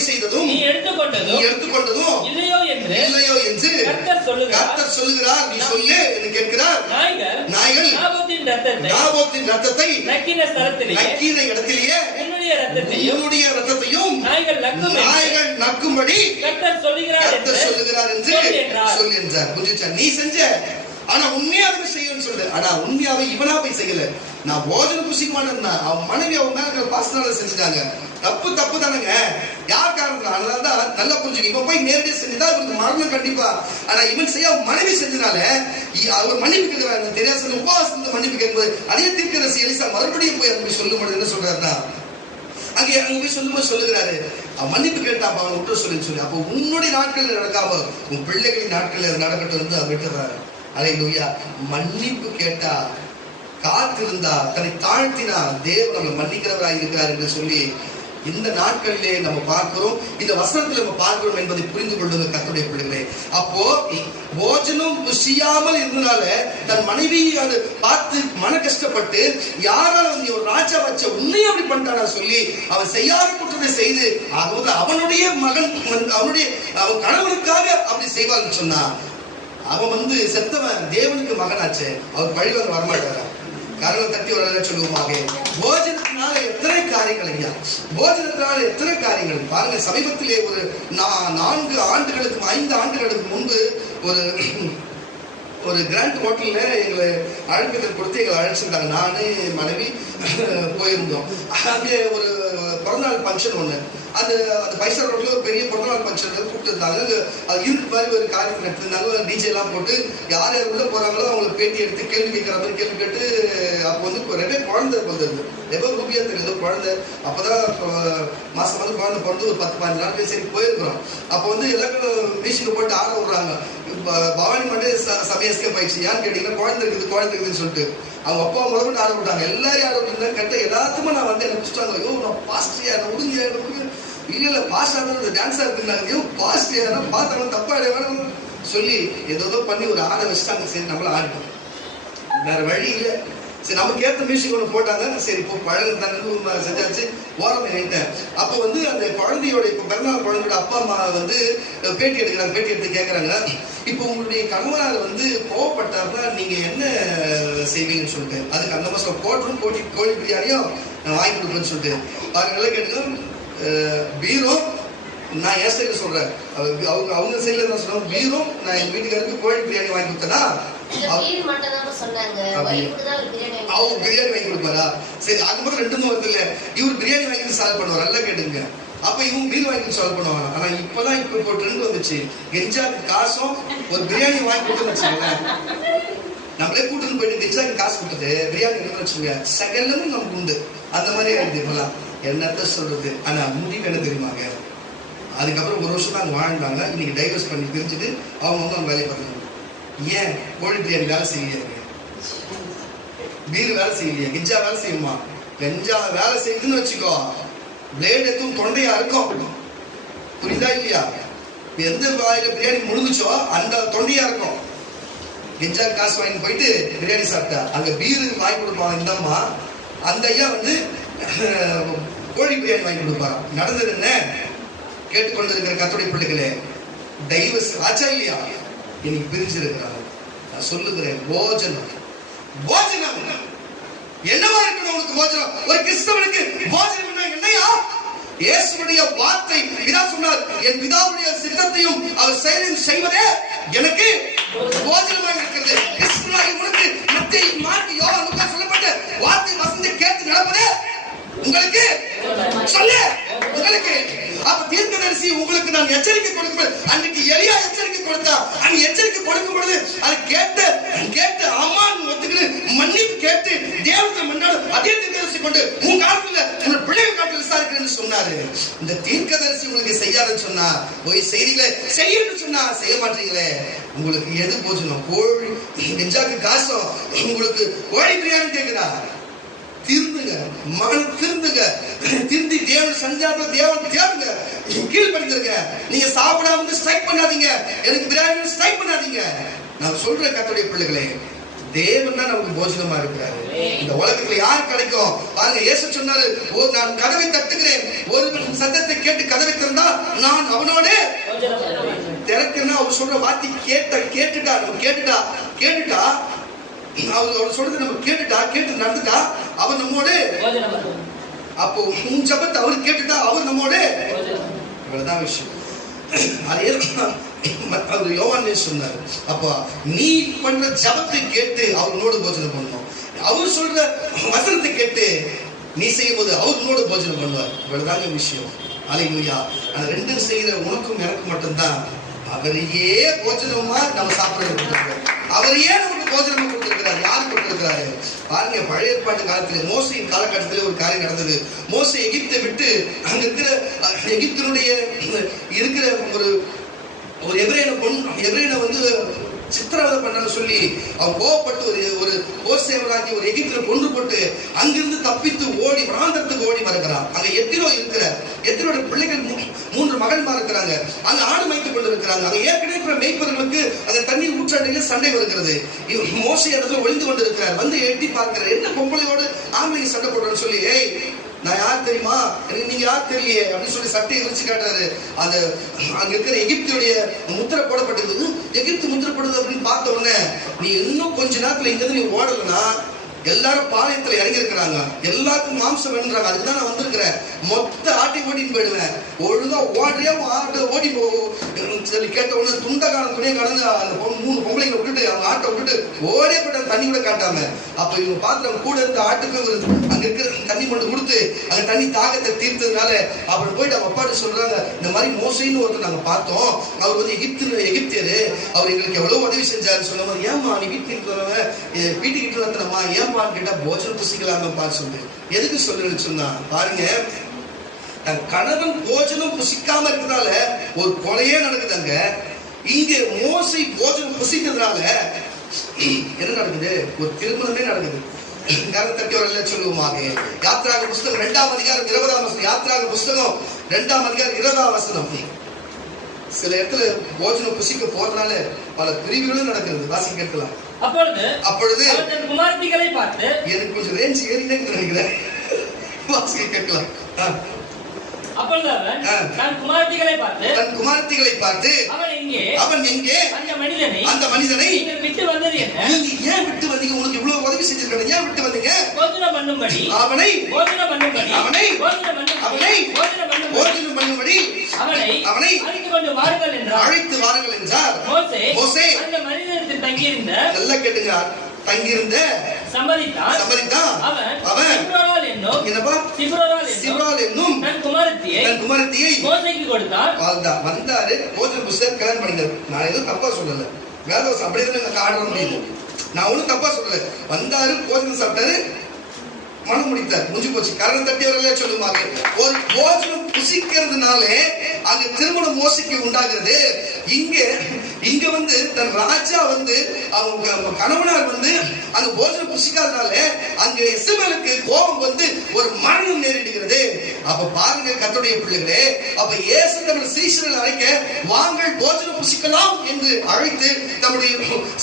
செய்ததும் நீ எடுத்துக்கொண்டதும் இல்லையோ என்று கர்த்தர் சொல்லுகிறார். நீ சொல்லு என்று கேட்கிறார். நாய்கள் நாபோத்தின் ரத்தத்தை நக்கின இடத்திலேயே உன்னுடைய ரத்தத்தையும் நாய்கள் நக்கும்படி கர்த்தர் சொல்லுகிறார் என்று சொல்லி என்றார். புரிஞ்சுச்சா? நீ செஞ்ச, ஆனா உண்மையாவே செய்யணும்னு சொல்லு. ஆனா உண்மையாவே இவனா போய் செய்யல. நான் போஜன புசிக்குமானா அவன் மனைவி அவங்க மேல பாசனால செஞ்சுட்டாங்க. தப்பு தானுங்க. யார் காரணம்? அதனாலதான் நல்லா புரிஞ்சுக்க. இப்ப போய் நேரடியாக செஞ்சுதான் இவருக்கு மரணம் கண்டிப்பா. ஆனா இவன் செய்ய மனைவி செஞ்சனால அவர் மன்னிப்பு கேட்கிறாங்க. தெரியாத உபவாசத்துல மன்னிப்பு கேட்கும்போது அதே தீர்க்கதரிசி எலிசா மறுபடியும் போய் அப்படி சொல்லும்போது என்ன சொல்றாருன்னா, அங்கே போய் சொல்லுகிறாரு, மன்னிப்பு கேட்டாப்பா அவன் விட்டு சொல்லி. அப்போ உன்னுடைய நாட்கள் நடக்காம உன் பிள்ளைகளின் நாட்கள் நடக்கட்டும் வந்து விட்டுறாரு. அல்லேலூயா. மன்னிப்பு கேட்டா, காத்திருந்தா, தன்னை தாழ்த்தினா தேவன் நம்மளை மன்னிக்கிறவராக இருக்கிறார் என்று சொல்லி இந்த நாட்களிலே நம்ம பார்க்கிறோம், இந்த வசனத்தில் நம்ம பார்க்கிறோம் என்பதை புரிந்து கொள்ளுங்க கர்த்தருடைய பிள்ளைகளே. அப்போ போஜனம் ருசியாமல் இருந்தனால தன் மனைவி அதை பார்த்து மன கஷ்டப்பட்டு, யாரால வந்து ஒரு ராஜா வச்ச உன்னையும் அப்படி பண்ணிட்டானா சொல்லி அவன் செய்யாத குற்றத்தை செய்து, அவனுடைய மகன் அவனுடைய அவன் கணவனுக்காக அப்படி செய்வான்னு சொன்னா, அவன் வந்து செத்தவன் தேவனுக்கு மகனாச்சு, அவர் பழிவாங்க வரமாட்டாரா? கரங்களை தட்டி ஒரு சொல்லுவோமாக. போஜனத்தினால எத்தனை காரியங்கள் ஐயா, போஜனத்தினால எத்தனை காரியங்கள் பாருங்க. சமீபத்திலே ஒரு 4 ஆண்டுகளுக்கு 5 ஆண்டுகளுக்கு முன்பு ஒரு கிராண்ட் ஹோட்டல்ல எங்களை அழைப்பதற்கு கொடுத்து எங்களை அழைச்சிருந்தாங்க. நானு மனைவி போயிருந்தோம். அங்கே ஒரு பிறந்தநாள் ஃபங்க்ஷன் ஒண்ணு, அந்த பைசா ரோட்ல ஒரு பெரிய பிறந்தநாள் ஃபங்க்ஷன் கூப்பிட்டு இருந்தாங்க. அது இருட்டு மாதிரி ஒரு காரியத்தை நடத்திருந்தாங்க. டிஜே எல்லாம் போட்டு யார் யார் உள்ள போறாங்களோ அவங்களுக்கு பேட்டி எடுத்து கேள்வி கேட்கிற மாதிரி கேள்வி கேட்டு, அப்போ வந்து ரெபே குழந்தை பிறந்தது, ரெபே ரூபியா தெரியுது குழந்தை. அப்பதான் மாசம் வந்து குழந்தை பிறந்து ஒரு 10-15 நாள் சரி போயிருக்கிறோம். அப்போ வந்து எல்லாரும் மியூசிக்கை போட்டு ஆட விடுறாங்க. பவானி மட்டும் சமயஸ்கே போயிடுச்சு. ஏன்னு கேட்டீங்கன்னா குழந்தை இருக்குதுன்னு சொல்லிட்டு அவங்க அப்பா முதல்ல ஆட விட்டாங்க. எல்லாரும் ஆட விட்டு கேட்ட எல்லாத்துக்குமே நான் வந்து என்ன பிடிச்சிட்டாங்க. ஐயோ நான் பாஸ்டியா உடுங்க இல்ல பாஸ்டா டான்ஸா இருக்குன்னாங்க. ஐயோ பாஸ்டியா பார்த்தாங்க தப்பா வேணும் சொல்லி ஏதோ பண்ணி ஒரு ஆட வச்சுட்டாங்க. சரி நம்மள ஆடிட்டோம், வேற வழி இல்லை. சரி நமக்கு ஏற்ற மியூசிக் ஒன்று போட்டாங்க. சரி இப்போ பழகுதாங்க செஞ்சாச்சு, ஓரம் நினைட்டேன். அப்போ வந்து அந்த குழந்தையோட இப்போ பிறந்தநாள் குழந்தையோட அப்பா அம்மா வந்து பேட்டி எடுக்கிறாங்க. பேட்டி எடுத்து கேட்கறாங்க, இப்போ உங்களுடைய கணவனார் வந்து கோவப்பட்டாருன்னா நீங்க என்ன செய்வீங்கன்னு சொல்லிட்டு, அதுக்கு அந்த மாசம் போட்டுரும் கோழி பிரியாணியும் வாங்கி கொடுப்பேன்னு சொல்லிட்டு பாருங்க. நல்லா கேட்டுங்க, பீரோ நான் என் சைடுல சொல்றேன், அவங்க சைடுல தான் சொல்றேன். பீரோ நான் எங்க வீட்டுக்காருக்கு கோழி பிரியாணி வாங்கி கொடுத்தேன்னா அவங்க பிரியாணி வாங்கி கொடுப்பாரா? சரி அது மட்டும் 2 வருது இல்ல, இவர் பிரியாணி வாங்கி சால்வ் பண்ணுவார். நல்லா கேட்டுங்க. அப்ப இவங்க பீர் வாங்கி சால்வ் பண்ணுவாங்க. ஆனா இப்பதான் இப்போ ட்ரெண்ட் வந்துச்சு, கெஞ்சாக்கு காசும் ஒரு பிரியாணி வாங்கி கொடுத்துன்னு வச்சுக்கோங்க. நம்மளே கூட்டுன்னு போயிட்டு கெஞ்சாக்கு காசு கொடுத்துட்டு பிரியாணி வச்சுக்கோங்க, செகண்ட்லும் நமக்கு உண்டு. அந்த மாதிரி ஆயிடுது இப்பெல்லாம். என்னத்த சொல்றது? ஆனா முடிவு என்ன தெரியுமாங்க, அதுக்கப்புறம் 1 வருஷம் தான் அங்க வாழ்ந்தாங்க. இன்னைக்கு டைவர்ஸ் பண்ணி பிரிச்சுட்டு அவங்க வந்து அவங்க வேலையை பார்க்கணும். ஏன் கோழி பிரியாணி வேலை செய்யலையா? பீர் வேலை செய்யலையா? கெஞ்சா வேலை செய்யுமா? கெஞ்சா வேலை செய்யுதுன்னு வச்சுக்கோ, பிளேட் எதுவும் தொண்டையா இருக்கும், புரியுதா இல்லையா? எந்த வாயில பிரியாணி முழுங்குச்சோ அந்த தொண்டையா இருக்கும். கெஞ்சா காசு வாங்கி போயிட்டு பிரியாணி சாப்பிட்டா அங்க பீர் வாங்கி கொடுப்பாங்க. இந்த அம்மா அந்த ஐயா வந்து கோழி பிரியாணி வாங்கி கொடுப்பாங்க. நடந்தது என்ன? கேட்டுக்கொண்டிருக்கிற கர்த்தருடைய பிள்ளைகளே, டைவர்ஸ் ஆச்சா இல்லையா? இன்னைக்கு பிரிஞ்சிருக்கிறாங்க. நான் சொல்லுகிறேன், போஜனம் என்னவா இருக்கணும் உனக்கு? போஜனம் ஒரு கிறிஸ்தவனுக்கு போஜனம் என்னையா? இயேசுவுடைய வார்த்தை பிதா சொன்னார், என் பிதாவுடைய சித்தத்தையும் அவர் செயலையும் செய்வதே எனக்கு போஜனமாக இருக்கிறது. கிறிஸ்துவாகி உனக்கு மத்தேயு, மார்க்கு, யோவான், லூக்கா சொல்லப்பட்ட வார்த்தை வசனத்தை கேட்டு நடப்பதே உங்களுக்கு சொல்ல உங்களுக்கு. அப்ப தீர்க்கதரிசி உங்களுக்கு நான் எச்சரிக்கை கொடுக்கும். அன்னைக்கு எலியா எச்சரிக்கை கொடுத்தா, அந்த எச்சரிக்கை கொடுக்கும் பொழுது அது கேட்டு அம்மான் ஒத்துக்கிட்டு மன்னிப்பு கேட்டு தேவத்தை மன்னாடு அதே தீர்க்கதரிசி கொண்டு உங்க காலத்துல உங்க பிள்ளைகள் காட்டு விசாரிக்கிறேன்னு சொன்னாரு. இந்த தீர்க்கதரிசி உங்களுக்கு செய்யாதுன்னு சொன்னா, போய் செய்திகளை செய்யணும்னு சொன்னா செய்ய மாட்டீங்களே. உங்களுக்கு எது போச்சணும்? கோழி நெஞ்சாக்கு காசம், உங்களுக்கு கோழி பிரியாணி கேட்குதா? திருந்துங்க, மகன் திருந்துங்க, திருந்தி தேவன் சஞ்சாரத்துல தேவங்க கீழ்படுத்துங்க. நீங்க சாப்பிடாம வந்து ஸ்ட்ரைக் பண்ணாதீங்க, எனக்கு பிரியாணி ஸ்ட்ரைக் பண்ணாதீங்க. நான் சொல்றேன் கர்த்தருடைய பிள்ளைகளே, தேவன் தான் நமக்கு போஜனமா இருக்கிறாரு. இந்த உலகத்துல யார் கிடைக்கும் பாருங்க. இயேசு சொன்னாரு, நான் கதவை தட்டுகிறேன், ஒரு சத்தத்தை கேட்டு கதவை திறந்தா நான் அவனோடு திறக்கிறேன்னா அவர் சொல்ற வார்த்தை கேட்டுட்டா அவர் சொல்றது நம்ம கேட்டு நடந்துட்டா அவர் நம்மோடு. அப்போ உன் ஜபத்தை அவர் கேட்டுட்டா அவர் நம்மோடு. இவ்வளவுதான் விஷயம். அவர் யோவானே சொன்னார், அப்போ நீ பண்ற ஜபத்தை கேட்டு அவனோடு போஜனம் பண்ணணும். அவர் சொல்ற வசனத்தை கேட்டு நீ செய்யும் போது அவனோடு போஜனம் பண்ணுவார். இவ்வளவுதாங்க விஷயம். அல்லேலூயா. அந்த 2 செய்யற உனக்கும் எனக்கு மட்டும்தான் அவரையே போஜனமா நம்ம சாப்பிடுறது. அவரையே நமக்கு போஜனமா கொடுத்திருக்கிறார். யாரு கொடுத்திருக்கிறாரு பாருங்க. பழைய ஏற்பாட்டு காலத்துல மோசையின் காலகட்டத்தில் ஒரு காரியம் நடந்தது. மோசை எகிப்தை விட்டு அங்க இருக்கிற எகிப்தினுடைய இருக்கிற ஒரு எபிரேயனை வந்து சித்திரவதை பண்ணான்னு சொல்லி அவன் கோவப்பட்டு ஒரு போர் சேவனாகி ஒரு எகிப்தில கொண்டு போட்டு அங்கிருந்து தப்பித்து ஓடி வனாந்தரத்துக்கு ஓடி வருகிறான். அங்க எத்திரோ இருக்கிறார். எத்திரோட பிள்ளைகள் 3 மகன்மார் இருக்கிறாங்க. அங்க ஆடு மேய்த்துக் கொண்டு இருக்கிறாங்க. அங்க ஏற்கனவே இருக்கிற மேய்ப்பர்களுக்கு அந்த தண்ணீர் ஊற்றாண்டையில் சண்டை வருகிறது. மோசே இடத்துல ஒளிந்து கொண்டு இருக்கிறார். வந்து எட்டி பார்க்கிறார், என்ன பொம்பளையோடு ஆம்பளைங்க சண்டை போடுறேன்னு சொல்லி, ஏய் நான் யார் தெரியுமா, எனக்கு நீங்க யார் தெரியலையே அப்படின்னு சொல்லி சட்டையை விரிச்சு காட்டுறாரு. அந்த அங்க இருக்கிற எகிப்தியுடைய முத்திரை போடப்பட்டது. எகிப்து முத்திரை போடுது அப்படின்னு பார்த்த உடனே, நீ இன்னும் கொஞ்ச நேரத்துல இங்க இருந்து நீ ஓடலன்னா எல்லாரும் பாளையத்துல இறங்கி இருக்கிறாங்க, எல்லாருக்கும் மாம்சம் வேணுங்கிறாங்க, அதுக்குதான் நான் வந்திருக்கிறேன், மொத்த ஆட்டி ஓட்டின்னு போயிடுவேன், ஒழுங்கா ஓடுறியா ஆட்டை ஓடி போகும் சொல்லி கேட்ட உடனே துண்டகாலம் துணியை கடந்து அந்த 3 பொம்பளைங்களை விட்டுட்டு அவங்க ஆட்டை விட்டுட்டு ஓடியே போயிட்டு தண்ணி கூட காட்டாம. அப்ப இவங்க பார்த்து கூட இருந்த ஆட்டுக்கு அங்க இருக்கிற தண்ணி கொண்டு கொடுத்து அந்த தண்ணி தாகத்தை தீர்த்ததுனால அப்புறம் போயிட்டு அவங்க அப்பாட்டு சொல்றாங்க, இந்த மாதிரி மோசைன்னு ஒருத்தர் நாங்க பார்த்தோம், அவர் வந்து எகிப்தியரு, அவர் எங்களுக்கு எவ்வளவு உதவி செஞ்சாரு சொல்லும்போது, ஏமா நீ வீட்டுக்கிட்டு வந்தனமா ஏன் கேட்டா போஜனம் புசிக்கலாமப்பா சொல்லு. எதுக்கு சொல்லுன்னு சொன்னா பாருங்க, தன் கணவன் போஜனம் புசிக்காம இருக்கிறதால ஒரு கொலையே நடக்குதுங்க. இங்க மோசை போஜனம் புசிக்கிறதுனால என்ன நடக்குது, ஒரு திருமணமே நடக்குது. தட்டி வரல சொல்லுவோமாக. யாத்ராக புஸ்தகம் 2ஆம் அதிகாரம் 20ஆம் வசனம். யாத்ராக புஸ்தகம் 2ஆம் அதிகாரம் 20ஆம் வசனம். சில இடத்துல போஜனம் புசிக்க போறதுனால பல பிரிவுகளும் நடக்கிறது. வாசி கேட்கலாம். அப்பொழுது குமாரத்திகளை பார்த்து, எனக்கு கொஞ்சம் ரேஞ்ச் ஏறினே நினைக்கிறேன், வாசி கேட்கலாம். அப்பொழுது அவன் தன் குமாரத்திகளை பார்த்து அவன் எங்கே அந்த மனிதனை நீங்கள் விட்டு வந்தது என்ன, நீங்க ஏன் விட்டு வந்தீங்க, உனக்கு இவ்வளவு உதவி செஞ்சிருக்காங்க, ஏன் விட்டு வந்தீங்க, போஜனம் பண்ணும்படி அவனை போஜனம் பண்ணும்படி அவனை அழைத்து வாருங்கள் என்றார். மோசே அந்த மனிதனிடத்தில் தங்கியிருந்த, நல்லா கேட்டுங்க, தங்கியிருந்த சம்பரித்தான் அவன் சிப்ரால் என்னும் தன் குமாரத்தியை மோசேக்கு கொடுத்தான். வந்தாரு, போஜன புஸ்தகம் கல்யாணம் பண்ணிட்டாரு. நான் எதுவும் தப்பா சொல்லல, வேதவசம் அப்படியே எனக்கு ஆடுற முடியுது, நான் ஒன்னும் தப்பா சொல்லல. வந்தாரு, போஜனம் சாப்பிட்டாரு, மனம் முடித்தார், முடிஞ்சு போச்சு. கரணம் தட்டி வரல சொல்லுவாங்க. ஒரு போஜனம் புசிக்கிறதுனாலே அங்க திருமணம் மோசைக்கு உண்டாகிறது. இங்க வந்து தன் ராஜா வந்து அவங்க கணவனார் வந்து அங்க போஜனம் புசிக்காதனால அங்க எசபேலுக்கு கோபம் வந்து ஒரு மரணம் நேரிடுகிறது. அப்ப பாருங்க கர்த்தருடைய பிள்ளைகளே, அப்ப இயேசு தம்முடைய சீஷர்களை அழைக்க வாங்கள் போஜனம் புசிக்கலாம் என்று அழைத்து தம்முடைய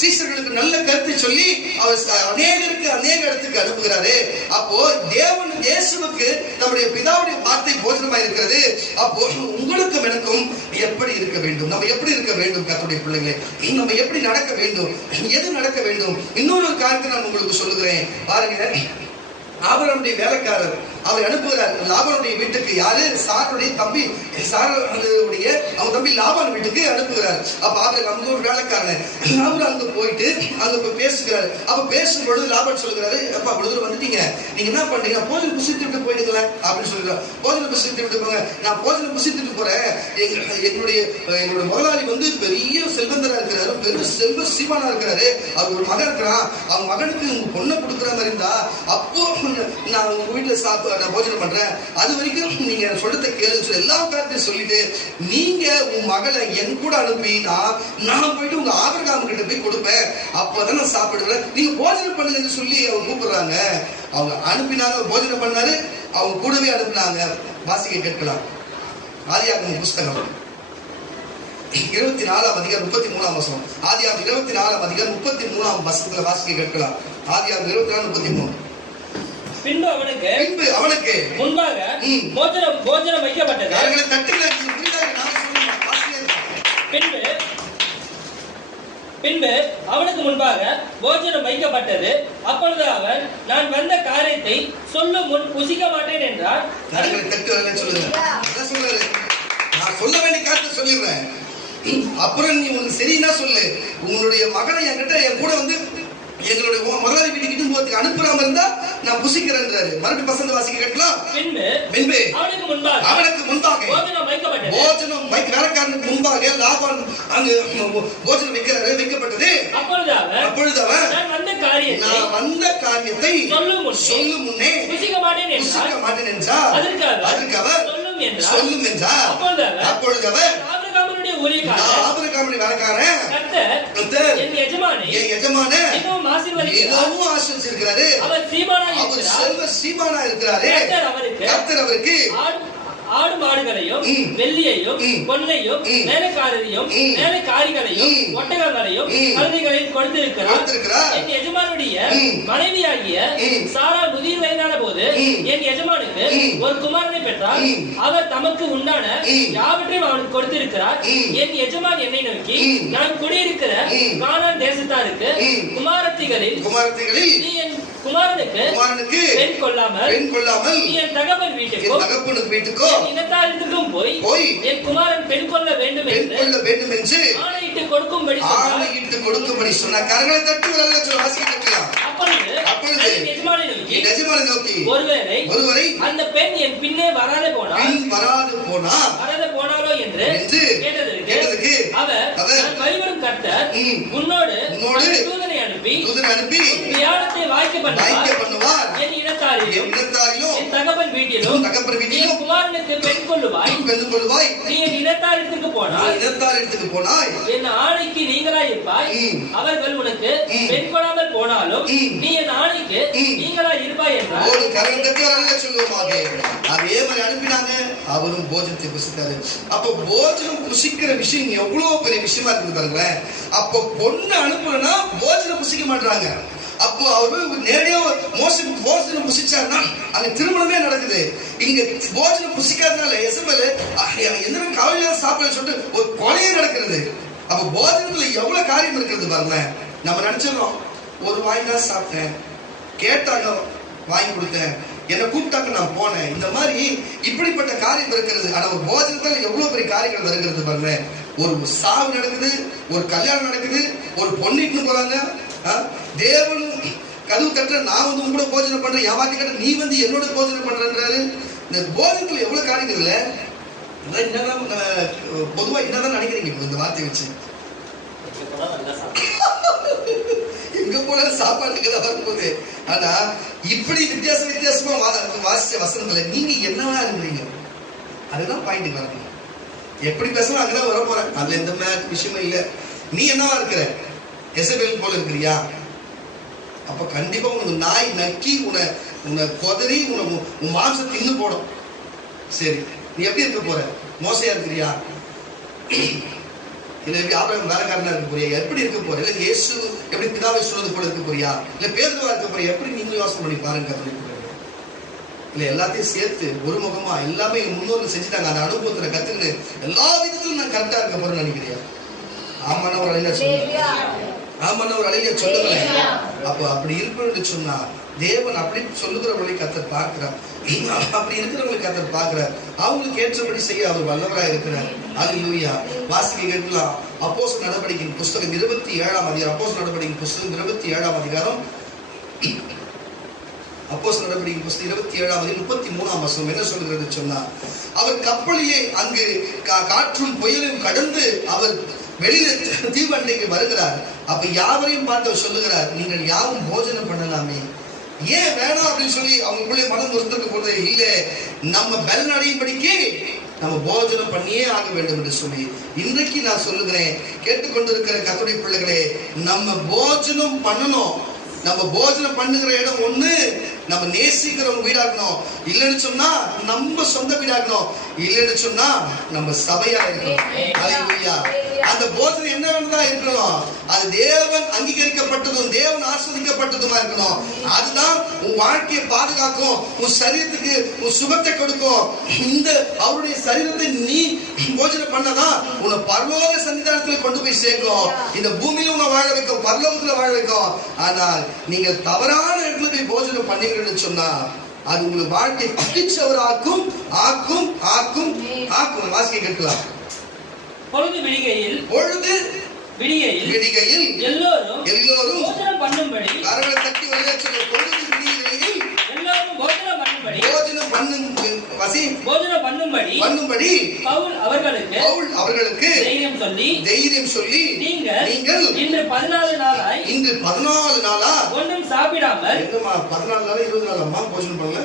சீஷர்களுக்கு நல்ல கருத்தை சொல்லி அவர் அநேகருக்கு அநேக இடத்துக்கு அனுப்புகிறாரு. அப்போ தேவன் இயேசுவுக்கு நம்முடைய பிதாவுடைய வார்த்தை போஜனமா இருக்கிறது. அப்போ உங்களுக்கும் எனக்கும் எப்படி இருக்க வேண்டும், நம்ம எப்படி இருக்க வேண்டும் கர்த்தருடைய பிள்ளைகளே, நம்ம எப்படி நடக்க வேண்டும், எது நடக்க வேண்டும். இன்னொரு காரியத்தை நான் உங்களுக்கு சொல்லுகிறேன் பாருங்க. ஆபிரகாமுடைய வேலைக்காரர் அவர் அனுப்புகிறார் லாபானுடைய வீட்டுக்கு. யாரு? சாருடைய தம்பி, சாருடைய அவங்க தம்பி லாபான் வீட்டுக்கு அனுப்புகிறார். அப்ப ஆபிரகாம் ஒரு வேலைக்காரன், அவர் அங்க போயிட்டு அங்க போய் பேசுகிறாரு. அப்ப பேசும்பொழுது லாபான் சொல்லுகிறாரு, அப்பா இவ்வளவு வந்துட்டீங்க, நீங்க என்ன பண்றீங்க, போஜனம் புசித்துட்டு போயிடுங்களா அப்படின்னு சொல்லுறாரு. போஜனம் புசித்து விட்டு போங்க. நான் போஜனம் புசித்துட்டு போறேன், எங்களுடைய முதலாளி வந்து பெரிய செல்வந்தரா இருக்கிறாரு, பெரிய செல்வ சீமானா இருக்கிறாரு, அவர் ஒரு மகன் இருக்கிறான், அவங்க மகனுக்கு உங்க பொண்ணை கொடுக்குற மாதிரி இருந்தா அப்போ நான் உங்க வீட்டுல நான் போஜனம் பண்றேன், அது வரைக்கும் நீங்க சொல்றதை கேளுன்னு சொல்லி எல்லா காரியத்தையும் சொல்லிட்டு நீங்க உன் மகளை என் கூட அனுப்பினா நான் போயிட்டு உங்க ஆபிரகாம் கிட்ட போய் கொடுப்பேன், அப்பதான் நான் சாப்பிடுவேன், நீங்க போஜனம் பண்ணுங்கன்னு சொல்லி அவங்க கூப்பிடுறாங்க. அவங்க அனுப்பினாங்க, போஜனம் பண்ணாரு, அவங்க கூடவே அனுப்பினாங்க. வாசிக்க கேட்கலாம். ஆதியாகமம் புஸ்தகம் 24ஆம் அதிகாரம் 33ஆம் வசனம். ஆதியாகமம் 24ஆம் அதிகாரம் 33ஆம் வசனத்துல வாசிக்க கேட்கலாம். ஆதியாகமம் 24:33. பின்பு அவனுக்கு முன்பாக போஜனம் வைக்கப்பட்டது. பின்பு அவனுக்கு முன்பாக போஜனம் வைக்கப்பட்டது. அப்பொழுது அவன், நான் வந்த காரியத்தை சொல்லும் முன் புசிக்க மாட்டேன் என்றார். நான் சொல்ல வேண்டிய காரியத்தை சொல்லிடுறேன், அப்புறம் நீ உனக்கு சரின்னா சொல்லு. உன்னுடைய மகனை என்கிட்ட என் கூட வந்து எங்களுடைய முதலாளி வீட்டுக்கு போறதுக்கு அனுப்புறாம இருந்தா நான் புசிக்கிறேன்றாரு. மறுபடியும் பசங்க வாசிக்க கேட்கலாம். பின்பு அவனுக்கு முன்பாக போஜனம் வேலைக்காரனுக்கு முன்பாக லாபான் அங்கு போஜனம் வைக்கப்பட்டது. அப்பொழுது அவன், நான் வந்த காரியத்தை சொல்லும் முன்னே புசிக்க மாட்டேன் என்றார். அதற்கு அவர் சொல்லும் என்றார். அப்பொழுது அவர் ஊழியக்காரன், நான் ஆபிரகாமுடைய வேலைக்காரன், கர்த்தர் என் எஜமானை மிகவும் ஆசீர்வதிச்சிருக்கிறாரு. அவர் செல்வ சீமானா இருக்கிறாரு. கர்த்தர் அவருக்கு ஆடு மாடுகளையும் வெள்ளியையும் பொன்னையும் வேலைக்காரரையும் வேலைக்காரிகளையும் ஒட்டகங்களையும் கழுதைகளையும் கொடுத்திருக்கிறார். என் எஜமானுடைய மனைவியாகிய சாரா முதிர் வயதான போது என் எஜமானுக்கு ஒரு குமாரனை பெற்றார். அவர் தமக்கு உண்டான யாவற்றையும் அவனுக்கு கொடுத்திருக்கிறார். என் எஜமான் என்னை நோக்கி, நான் குடியிருக்கிற கானான் தேசத்தாருக்கு குமாரத்திகளில் நீ என் குமாரனுக்கு பெண் கொள்ளாமல் நீ என் தகப்பன் வீட்டுக்கோ இனத்தாரிடத்திற்கும் போய் என் குமாரன் பெண் கொள்ள வேண்டும் என்று ஆணையிட்டு கொடுக்கும்படி சொன்னார். கரங்களை தட்டி வாசிக்கலாம். அப்பொழுது எஜமானை நோக்கி, ஒருவேளை அந்த பெண் என் பின்னே வராது போனாலோ என்று கேட்டதற்கு அவர், நான் வழிவரும் கர்த்தர் உன்னோடு தூதனை அனுப்பி வியாழத்தை வாய்க்க பண்ணுவார். என் இனத்தாரிலும் என் தகப்பன் வீட்டிலும் என் குமாரனுக்கு பெண் கொள்ளுவாய். நீ என் இனத்தாரிடத்துக்கு போனாய் என் ஆணைக்கு நீங்களாயிருப்பாய். அவர்கள் உனக்கு பெண் கொள்ளாமல் போனாலும் நீ என் ஆணைக்கு நீங்களாய் இருப்பாய் என்றார். ஒரு கரங்கத்தை சொல்லுவோமாக. அதே மாதிரி அனுப்பினாங்க. அவரும் போஜனத்தை புசித்தாரு. அப்ப போஜனம் புசிக்கிற விஷயம் எவ்வளவு பெரிய விஷயமா இருக்குது பாருங்களேன். அப்ப பொண்ணு அனுப்புனா போஜனம் புசிக்க மாட்டாங்க. அப்போ அவரு நேரடியா போஜனம் புசிச்சாருன்னா அங்க திருமணமே நடக்குது. இங்க போஜனம் புசிக்காதனால எசபேல் எந்த காலையில சாப்பிட சொல்லிட்டு ஒரு கொலையே நடக்கிறது. அப்ப போஜனத்துல எவ்வளவு காரியம் இருக்கிறது பாருங்களேன். நம்ம நினைச்சிடறோம், ஒரு வாய் தான் சாப்பிட்டேன், கேட்டாங்க வாங்கி கொடுத்தேன், என்னை கூப்பிட்டாங்க நான் போனேன், இந்த மாதிரி இப்படிப்பட்ட காரியம் இருக்கிறது. ஆனா ஒரு போஜனத்தால் எவ்வளவு பெரிய காரியங்கள் வருகிறது பாருங்க. ஒரு சாவு நடக்குது, ஒரு கல்யாணம் நடக்குது, ஒரு பொண்ணிட்டு போறாங்க. தேவனும் கதவு தட்டுற, நான் வந்து உங்களோட போஜனம் பண்றேன், ஏமாத்தி கட்ட நீ வந்து என்னோட போஜனம் பண்றன்றாரு. இந்த போஜனத்துல எவ்வளவு காரியங்கள் இல்ல. பொதுவா என்னதான் நினைக்கிறீங்க இந்த வார்த்தையை வச்சு? எங்க போல சாப்பாட்டுக்கு தான் வரும்போது. ஆனா இப்படி வித்தியாசமா வாசிச்ச வசனத்துல நீங்க என்னவா இருக்கிறீங்க, அதுதான் பாயிண்ட் வரணும். எப்படி பேசணும் அங்கதான் வர போறேன். அதுல எந்த விஷயமும் இல்ல. நீ என்னவா இருக்கிற? எசபேல் போல இருக்கிறியா? அப்ப கண்டிப்பா உனக்கு நாய் நக்கி உன்னை கொதறி உன் மாம்சம் தின்னு போடும். சரி, நீ எப்படி இருக்க போற? மோசையா இருக்கிறியா? இல்ல எப்படி ஆபிரகாம் வேலைக்காரனா இருக்க போறியா? எப்படி இருக்க போற? இல்ல இயேசு எப்படி பிதாவை சொல்றது போல இருக்க போறியா? இல்ல பேதுருவா இருக்க போறியா? எப்படி நீங்களும் யோசனை பண்ணி பாருங்க. இல்ல எல்லாத்தையும் சேர்த்து ஒரு முகமா எல்லாமே முன்னோர்கள் செஞ்சுட்டாங்க. அந்த அனுபவத்துல கத்துக்கிட்டு எல்லா விதத்திலும் நான் கரெக்டா இருக்க போறேன்னு நினைக்கிறியா? ஆமான ஒரு அழியா சொல்லுங்க. ஆமான ஒரு அழியா சொல்லுங்களேன். அப்ப அப்படி இருக்கணும்னு சொன்னா தேவன் அப்படி சொல்லுகிறவர்களை கர்த்தர் பார்க்கிறார். அப்படி இருக்கிறவங்களை கர்த்தர் பார்க்கிறார். அவங்களுக்கு ஏற்றபடி செய்ய அவர் வல்லவராக இருக்கிறார். அல்லேலூயா. வாசிக்க கேட்கலாம். அப்போஸ்தலர் நடவடிக்கையின் புஸ்தகம் 27ஆம் அதிகாரம். அப்போஸ்தலர் நடவடிக்கையின் புஸ்தகம் 27ஆம் அதிகாரம். அப்போஸ்தலர் நடவடிக்கையின் புஸ்தகம் 27ஆம் அதிகாரம் 33ஆம் வசனம் என்ன சொல்கிறது சொன்னா, அவர் கப்பலிலே அங்கு காற்றும் புயலும் கடந்து அவர் வெளியில தீவண்டைக்கு வருகிறார். அப்ப யாவரையும் பார்த்து அவர் சொல்லுகிறார், நீங்கள் யாரும் போஜனம் பண்ணலாமே, ஏன் வேணாம் அப்படின்னு சொல்லி அவங்களுக்குள்ளே மனம் ஒருத்தருக்கு போறது இல்ல, நம்ம பலன் அடையும்படிக்கு நம்ம போஜனம் பண்ணியே ஆக வேண்டும் என்று சொல்லி இன்றைக்கு நான் சொல்லுகிறேன். கேட்டுக்கொண்டிருக்கிற கர்த்தருடைய பிள்ளைகளே, நம்ம போஜனம் பண்ணணும். நம்ம போஜனம் பண்ணுகிற இடம் ஒண்ணு நம்ம நேசிக்கிறவங்க வீடாக்கணும். இல்லைன்னு சொன்னா நம்ம சொந்த வீடாக்கணும். இல்லைன்னு சொன்னா நம்ம சபையா இருக்கணும். அல்லேலூயா. அந்த போஜனம் என்ன வேணுதா இருக்கணும்? அது தேவன் அங்கீகரிக்கப்பட்டதும் தேவன் ஆஸ்வதிக்கப்பட்டதுமா இருக்கணும். அதுதான் உன் வாழ்க்கையை பாதுகாக்கும், உன் சரீரத்துக்கு உன் சுகத்தை கொடுக்கும். இந்த அவருடைய சரீரத்தை நீ போஜனம் பண்ணதான் உன்னை பரலோக சன்னிதானத்துல கொண்டு போய் சேர்க்கும். இந்த பூமியில உன்னை வாழ வைக்கும், பரலோகத்துல வாழ வைக்கும். ஆனால் நீங்கள் தவறான இடத்துல போய் போஜனம் பண்ணீங்கன்னு சொன்னா அது உங்களுக்கு வாழ்க்கையை பிடிச்சவர் ஆக்கும் ஆக்கும் ஆக்கும் ஆக்கும். வாசிக்க கேட்கலாம். பொழுது விடிகையில் எல்லோரும் போஜனம் பண்ணும்படி கரங்களை தட்டி வழியா சொல்ல. பொழுது விடிகையில் எல்லோரும் போஜனம் பண்ணும்படி பண்ணும்படி பவுல் அவர்களுக்கு தைரியம் சொல்லி நீங்கள் இன்று 14 நாளா ஒன்றும் சாப்பிடாமல். என்னமா 14 நாளா 20 நாள் அம்மா போஜனம் பண்ணல?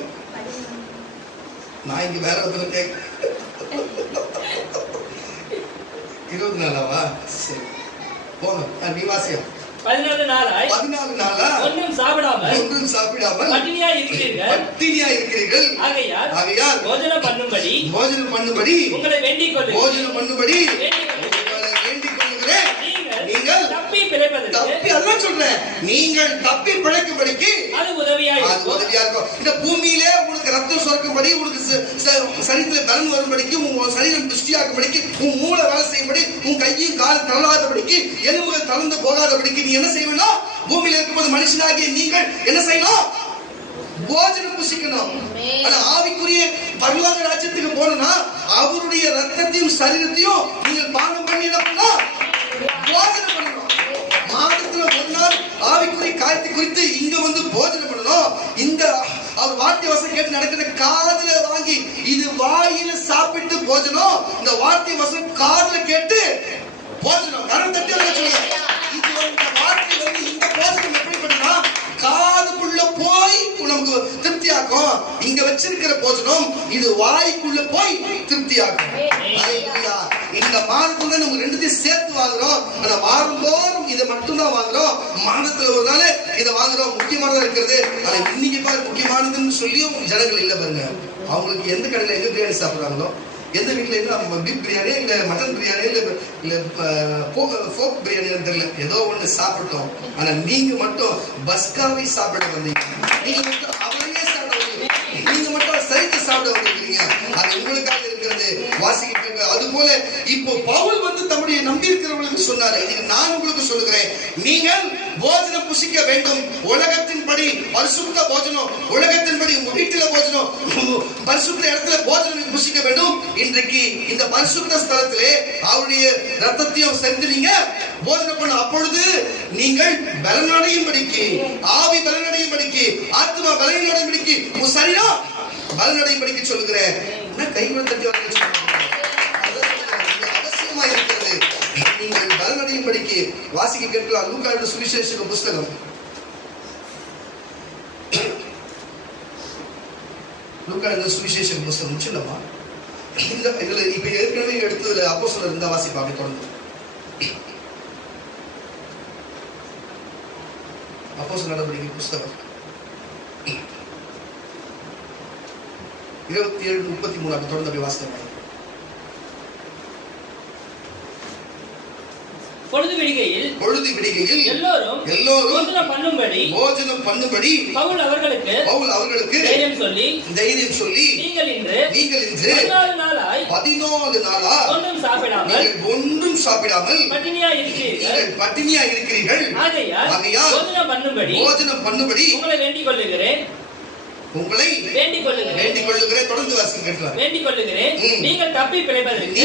நான் இங்க வேற ஒருத்தர் 24 சரி போங்க நீ வாசியா 14 நாளாய் ஒன்றும் சாப்பிடாமல் பட்டினியாய் இருக்கிறீர்கள். ஆகையால் போஜனம் பண்ணும்படி உங்களை வேண்டிக் கொள்ளுகிறேன். நீங்கள் தப்பி சொல்றேன். நீங்கள் தப்பி பிழைக்கும்படிக்கு அது உதவியா இருக்கும். இந்த பூமியிலே உங்களுக்கு ரத்தம் சுரக்கும்படி, உங்களுக்கு சரீரத்தில் பலன் வரும்படிக்கு, உங்க சரீரம் புஷ்டியாக்கும்படிக்கு, உன் மூளை வேலை செய்யும்படி, உன் கையும் கால் தள்ளாதபடிக்கு, எலும்புகள் தளர்ந்து போகாதபடிக்கு நீ என்ன செய்யணும்? பூமியில இருக்கும்போது மனுஷனாகிய நீங்கள் என்ன செய்யணும்? போஜனம் புசிக்கணும். ஆனா ஆவிக்குரிய பரலோக ராஜ்யத்துக்கு போனா அவருடைய ரத்தத்தையும் சரீரத்தையும் நீங்கள் பானம் பண்ணி என்ன பண்ணணும்? போஜனம் பண்ணணும். மாதத்துல ஒரு நாள் ஆவிக்குரிய காரியத்தை குறித்து இங்க வந்து போஜனம் பண்ணணும். இந்த அவர் வார்த்தை வசனம் கேட்டு நடக்கிற காதுல வாங்கி இது வாயில சாப்பிட்டு போஜனம், இந்த வார்த்தை வசனம் காதுல கேட்டு போஜனம். கரம் தட்டி சொல்லுங்க. இது இந்த வார்த்தை வந்து இந்த போஜனம் எப்படி பண்ணுனா காதுக்குள்ள போய் நமக்கு திருப்தியாக்கும். இங்க வச்சிருக்கிற போஜனம் இது வாய்க்குள்ள போய் திருப்தியாக்கும். இந்த மாதத்துல நம்ம ரெண்டுத்தையும் சேர்த்து வாங்குறோம். ஆனா வாரந்தோறும் இதை மட்டும்தான் வாங்குறோம். மாதத்துல ஒரு நாள் இதை வாங்குறோம். முக்கியமானதா இருக்கிறது. ஆனா இன்னைக்கு பாரு முக்கியமானதுன்னு சொல்லியும் ஜனங்கள் இல்ல பாருங்க. அவங்களுக்கு எந்த கடையில எங்க பிரியாணி சாப்பிடுறாங்களோ, எந்த வீட்டுல இருந்து பீப் பிரியாணி இல்ல மட்டன் பிரியாணி இல்ல போக் பிரியாணி தெரியல, ஏதோ ஒண்ணு சாப்பிட்டோம். ஆனா நீங்க மட்டும் பஸ்காவை சாப்பிட வந்தீங்க. நீங்க மட்டும் அவரையே சாப்பிட வந்தீங்க. நீங்க மட்டும் சரித்து சாப்பிட வந்திருக்கீங்க. அது உங்களுக்காக இருக்கிறது. வாசிக்க. அது போல இப்போ பவுல் வந்து தம்முடைய நம்பி இருக்கிறவர்களுக்கு சொன்னாரு. இதுக்கு நான் உங்களுக்கு சொல்லுகிறேன். நீங்கள் போஜனம் புசிக்க வேண்டும். உலகத்தின்படி பரிசுத்த போஜனம், உலகத்தின்படி உங்க வீட்டுல போஜனம், பரிசுத்த இடத்துல போஜனம் புசிக்க வேண்டும். இன்றைக்கு இந்த பரிசுத்த ஸ்தலத்திலே அவருடைய ரத்தத்தையும் சேர்ந்து நீங்க போஜனம் பண்ண. அப்பொழுது நீங்கள் பலனடையும்படிக்கு, ஆவி பலனடையும்படிக்கு, ஆத்மா பலனடையும்படிக்கு, உன் சரீரம் பலனடையும்படிக்கு சொல்லுகிறேன். கைவிட தட்டி அவசியமா இருக்கிறது. நீங்கள் பலனடையும்படிக்கு வாசிக்க கேட்கலாம். லூக்கா சுவிசேஷ புஸ்தகம், லூக்கா சுவிசேஷ புஸ்தகம் சின்னமா இதுல இப்ப ஏற்கனவே எடுத்ததுல அப்போஸ்தலர் இருந்தா வாசிப்பாங்க. தொடர்ந்து அப்போஸ்தலர் நடவடிக்கை புஸ்தகம் 27:33 தொடர்ந்து அப்படி வாசிப்பாங்க. பொழுது விடிகையில் எல்லோரும் போஜனம் பண்ணும்படி பவுல் அவர்களுக்கு தைரியம் சொல்லி நீங்கள் இன்று 14 நாளாய் ஒன்றும் சாப்பிடாமல் பட்டினியா இருக்கிறீர்கள். ஆகையால் போஜனம் பண்ணும்படி உங்களை வேண்டிக் கொள்ளுகிறேன். தொடர்ந்து வாசிக்க கேட்கலாம். வேண்டிக் கொள்ளுகிறேன். நீங்கள் தப்பி பிழைப்பதற்கு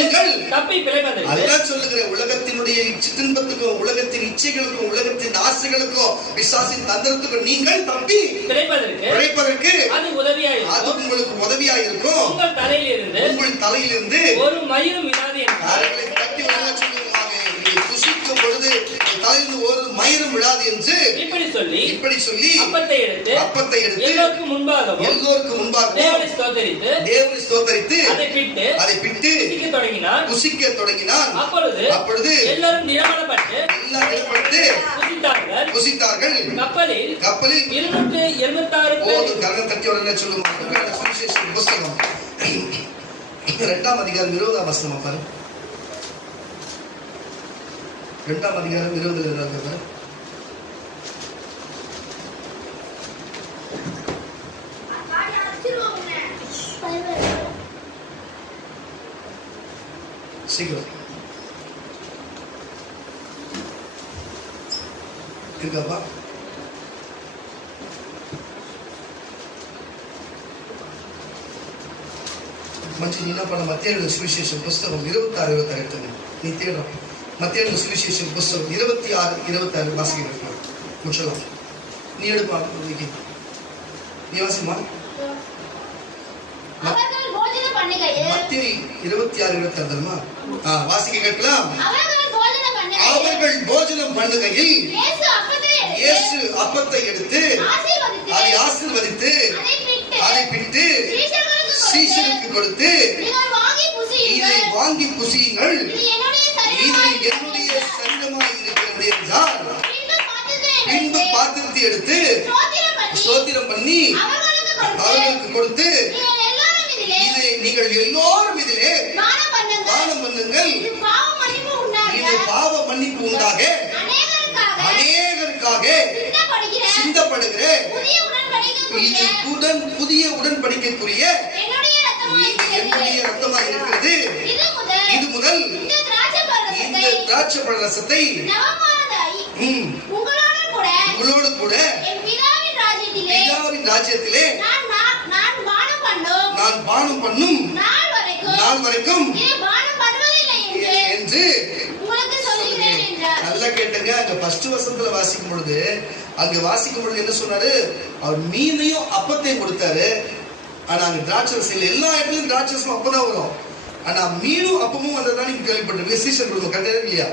அதுதான் சொல்லுகிறேன். உலகத்தினுடைய துன்பத்துக்கும், உலகத்தின் இச்சைகளுக்கும், உலகத்தின் ஆசைகளுக்கும், பிசாசின் தந்திரத்துக்கும் நீங்கள் தப்பி பிழைப்பதற்கு அது உங்களுக்கு உதவியாக இருக்கும். உங்கள் தலையிலிருந்து ஒரு மயிரும் இல்லாது என்று புசிக்கும் பொழுது தலையிலிருந்து ஒரு மயிரும் விடாது என்று இப்படி சொல்லி அப்பத்தை எடுத்து எல்லோருக்கும் முன்பாக தேவனை ஸ்தோத்தரித்து அதை பிட்டு புசிக்க தொடங்கினான். அப்பொழுது எல்லாரும் நிரம்பப்பட்டு புசித்தார்கள். கப்பலில் 286 பேர். கரணம் தட்டி வரல சொல்லுங்க. புஸ்தகம் 2ஆம் அதிகாரம் 20ஆம் வசனம் பாரு. 2ஆம் அதிகாரம் 20 பாரு. சீக்கிரம் இருக்கப்பா. மச்சி நீ என்ன பண்ண? மத்தேயு சுவிசேஷம் புஸ்தகம் 26 எடுத்துங்க. நீ தேடுற மத்தேயு சுவிசேஷம் புஸ்தகம் 26 வாசிக்க முடிச்சலாம். நீ எடுப்பா. நீ வாசிமா. மத்தேயு 26 வாசிக்க கேட்கலாம். அவர்கள் போஜனம் பண்ணுகையில் இயேசு அப்பத்தை எடுத்து அதை ஆசீர்வதித்து அதை பிட்டு சீஷருக்கு கொடுத்து இதை வாங்கி புசியுங்கள், எடுத்து ஸ்தோத்திரம் பண்ணி அவர்களுக்கு கொடுத்து நீங்கள் எல்லோரும் இதிலே பானம் பண்ணுங்கள், இது பாவ மன்னிப்பு உண்டாக அநேகருக்காக சிந்தப்படுகிற இது புதிய உடன்படிக்கைக்குரிய என்னுடைய ரத்தமாக இருக்கிறது. இது முதல் இந்த திராட்சை பழ ரசத்தை உங்களோடு கூட பிதாவின் ராஜ்யத்திலே நான் பானம் பண்ணும் நாள் வரைக்கும் என்று நல்லா கேட்டுங்க. அங்க ஃபர்ஸ்ட் வசனத்துல வாசிக்கும் பொழுது என்ன சொன்னாரு? அவர் மீனையும் அப்பத்தையும் கொடுத்தாரு. ஆனா அங்க திராட்சை ரசம் எல்லா இடத்துலயும் திராட்சை ரசம் அப்பதான் வரும். ஆனா மீனும் அப்பமும் வந்ததான் நீங்க கேள்விப்பட்டிருக்கீங்க. சீசன் கொடுக்கும் கட்டவே இல்லையா?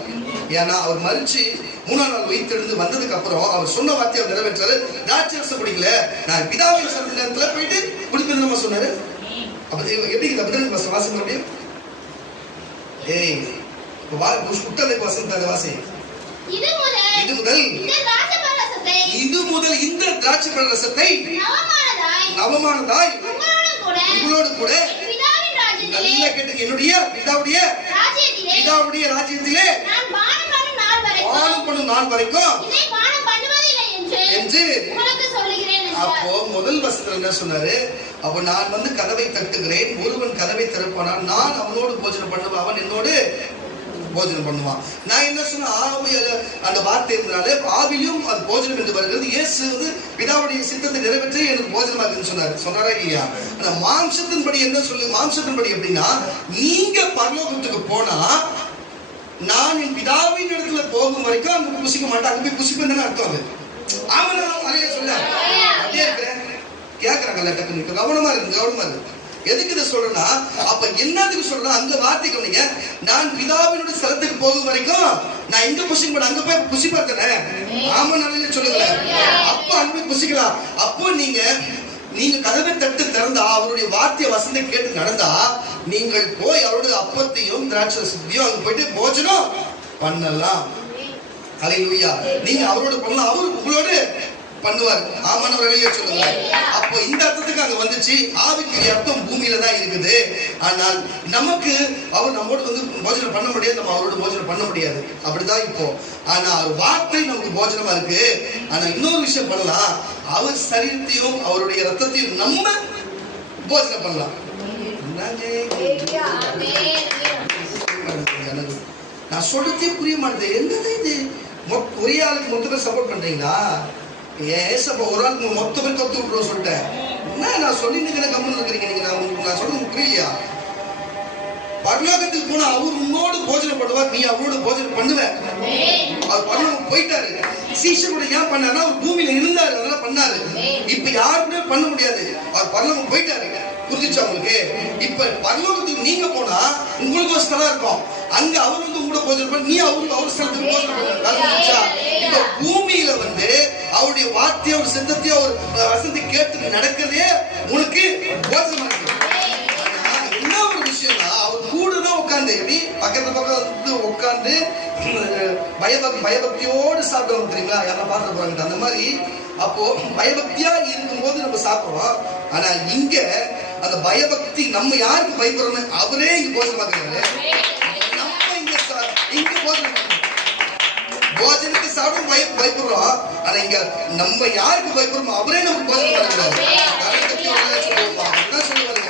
ஏன்னா அவர் மறிச்சு 3ஆம் நாள் வைத்தெழுந்து வந்ததுக்கு அப்புறம் அவர் சொன்ன வார்த்தையை அவர் நிறைவேற்றாரு. திராட்சை ரசம் குடிக்கல, நான் பிதாவின் சந்த நேரத்துல போயிட்டு குடிப்பேன்னு நம்ம சொன்னாரு. அப்ப எப்படி அப்படிதான் வாசிக்க முடியும்? ஏய் சுட்டலை வசந்த வாசி இது முதல் இந்த திராட்சை பழ ரசத்தை நவமானதாய் உங்களோடு கூட நல்லா கேட்டு என்னுடைய பிதாவுடைய ராஜ்யத்திலே பானம் பண்ணும் நாள் வரைக்கும் என்று. அப்போ முதல் வசனத்துல என்ன சொன்னாரு? அப்ப நான் கதவை தட்டுகிறேன், ஒருவன் கதவை திறப்பானான், நான் அவனோடு போஜனம் பண்ணுவேன், அவன் என்னோடு போஜனம் பண்ணுவான். நான் என்ன சொன்ன அந்த வார்த்தை இருந்தாலே ஆவியும் அது போஜனம் என்று வருகிறது. இயேசு பிதாவுடைய சித்தத்தை நிறைவேற்றி எனக்கு போஜனமாக சொன்னாரா இல்லையா? ஆனா மாம்சத்தின்படி என்ன சொல்லு? மாம்சத்தின்படி எப்படின்னா, நீங்க பரலோகத்துக்கு போனா நான் என் பிதாவின் இடத்துல போகும் வரைக்கும் அங்க புசிக்க மாட்டேன். அங்க போய் புசிப்பேன் அர்த்தம். அது அவன் சொல்ல அப்படியே இருக்கிறேன் கேட்கறாங்கல்ல, டக்குனு கவனமா இருக்கு. எதுக்கு இதை சொல்றேன்னா, அப்ப என்னதுக்கு சொல்றேன்? அங்க வார்த்தை கவனிங்க. நான் பிதாவினுடைய ஸ்தலத்துக்கு போகும் வரைக்கும் நான் எங்க புசிக்க மாட்டேன், அங்க போய் புசி பார்த்தேன். ஆமா நல்ல சொல்லுங்க. அப்ப அங்க போய் புசிக்கலாம். அப்போ நீங்க கதவை தட்டு திறந்தா அவருடைய வார்த்தையை வசந்தை கேட்டு நடந்தா நீங்கள் போய் அவருடைய அப்பத்தையும் திராட்சை ரசத்தையும் அங்க போயிட்டு போஜனம் பண்ணலாம். ஹல்லேலூயா. நீங்க அவரோட பண்ணலாம், அவரு உங்களோட பண்ணுவார். ஆமான சொல்லுங்க. அப்போ இந்த அர்த்தத்துக்கு அங்க வந்துச்சு. ஆவிக்குரிய அர்த்தம் பூமியில தான் இருக்குது. ஆனால் நமக்கு அவர் நம்மோடு போஜனம் பண்ண முடியாது, நம்ம அவரோட போஜனம் பண்ண முடியாது. அப்படிதான் இப்போ. ஆனா வார்த்தை நமக்கு போஜனமா இருக்கு. ஆனா இன்னொரு விஷயம் பண்ணலாம், அவர் சரீரத்தையும் அவருடைய ரத்தத்தையும் நம்ம போஜனம் பண்ணலாம். நான் சொல்றதே புரிய மாட்டேன். என்னது இது? ஒரே ஆளுக்கு மொத்த பேர் சப்போர்ட் பண்றீங்களா? ஏசப்பா ஒரு ஆளுக்கு மொத்த பேர் கத்து விட்டுருவோம் சொல்லிட்டேன். என்ன நான் சொல்லிட்டு கம்மன் இருக்கிறீங்க நீங்க? நான் சொல்றது புரியலையா? பரலோகத்துக்கு போனா அவர் உன்னோடு போஜனம் பண்ணுவார், நீ அவரோட போஜனம் பண்ணுவ. அவர் பரலோகம் போயிட்டாரு. சீஷரோட ஏன் பண்ணாரு? அவர் பூமியில இருந்தாரு, அதனால பண்ணாரு. இப்ப யாருமே பண்ண முடியாது, அவர் பரலோகம் போயிட்டாரு. புரிஞ்சுச்சா உங்களுக்கு? இப்ப பரலோகத்துக்கு நீங்க போனா உங்களுக்கு ஒரு ஸ்தலம் இருக்கும். அங்க அவர் உங்களோட போஜனம் பண்ண, நீ அவர் ஸ்தலத்துக்கு போஜனம் பண்ண. இப்ப பூமியில அவருடைய வார்த்தையை, அவர் சித்தத்தையும், அவர் வசனத்தை கேட்டு நடக்கிறதே உனக்கு போஜனமா இருக்கு. என்ன ஒரு விஷயம்னா, அவர் கூட தான் உட்காந்து எப்படி பக்கத்து பக்கம் உட்காந்து பயபக்தியோடு சாப்பிடுவாங்க தெரியுங்களா? யாரும் பார்த்து போறாங்க அந்த மாதிரி. அப்போ பயபக்தியா இருக்கும்போது நம்ம சாப்பிடுறோம். ஆனா இங்க அந்த பயபக்தி நம்ம யாருக்கு பயப்படுறோம்? அவரே இங்க போஜனமாக்குறாரு. நம்ம இங்க போஜனம் போஜனத்தை சாப்பிடும் பயப்படுறோம். ஆனா இங்க நம்ம யாருக்கு பயப்படுறோம்? அவரே நமக்கு போஜனம் பண்ணுறாரு. சொல்லுவாங்க,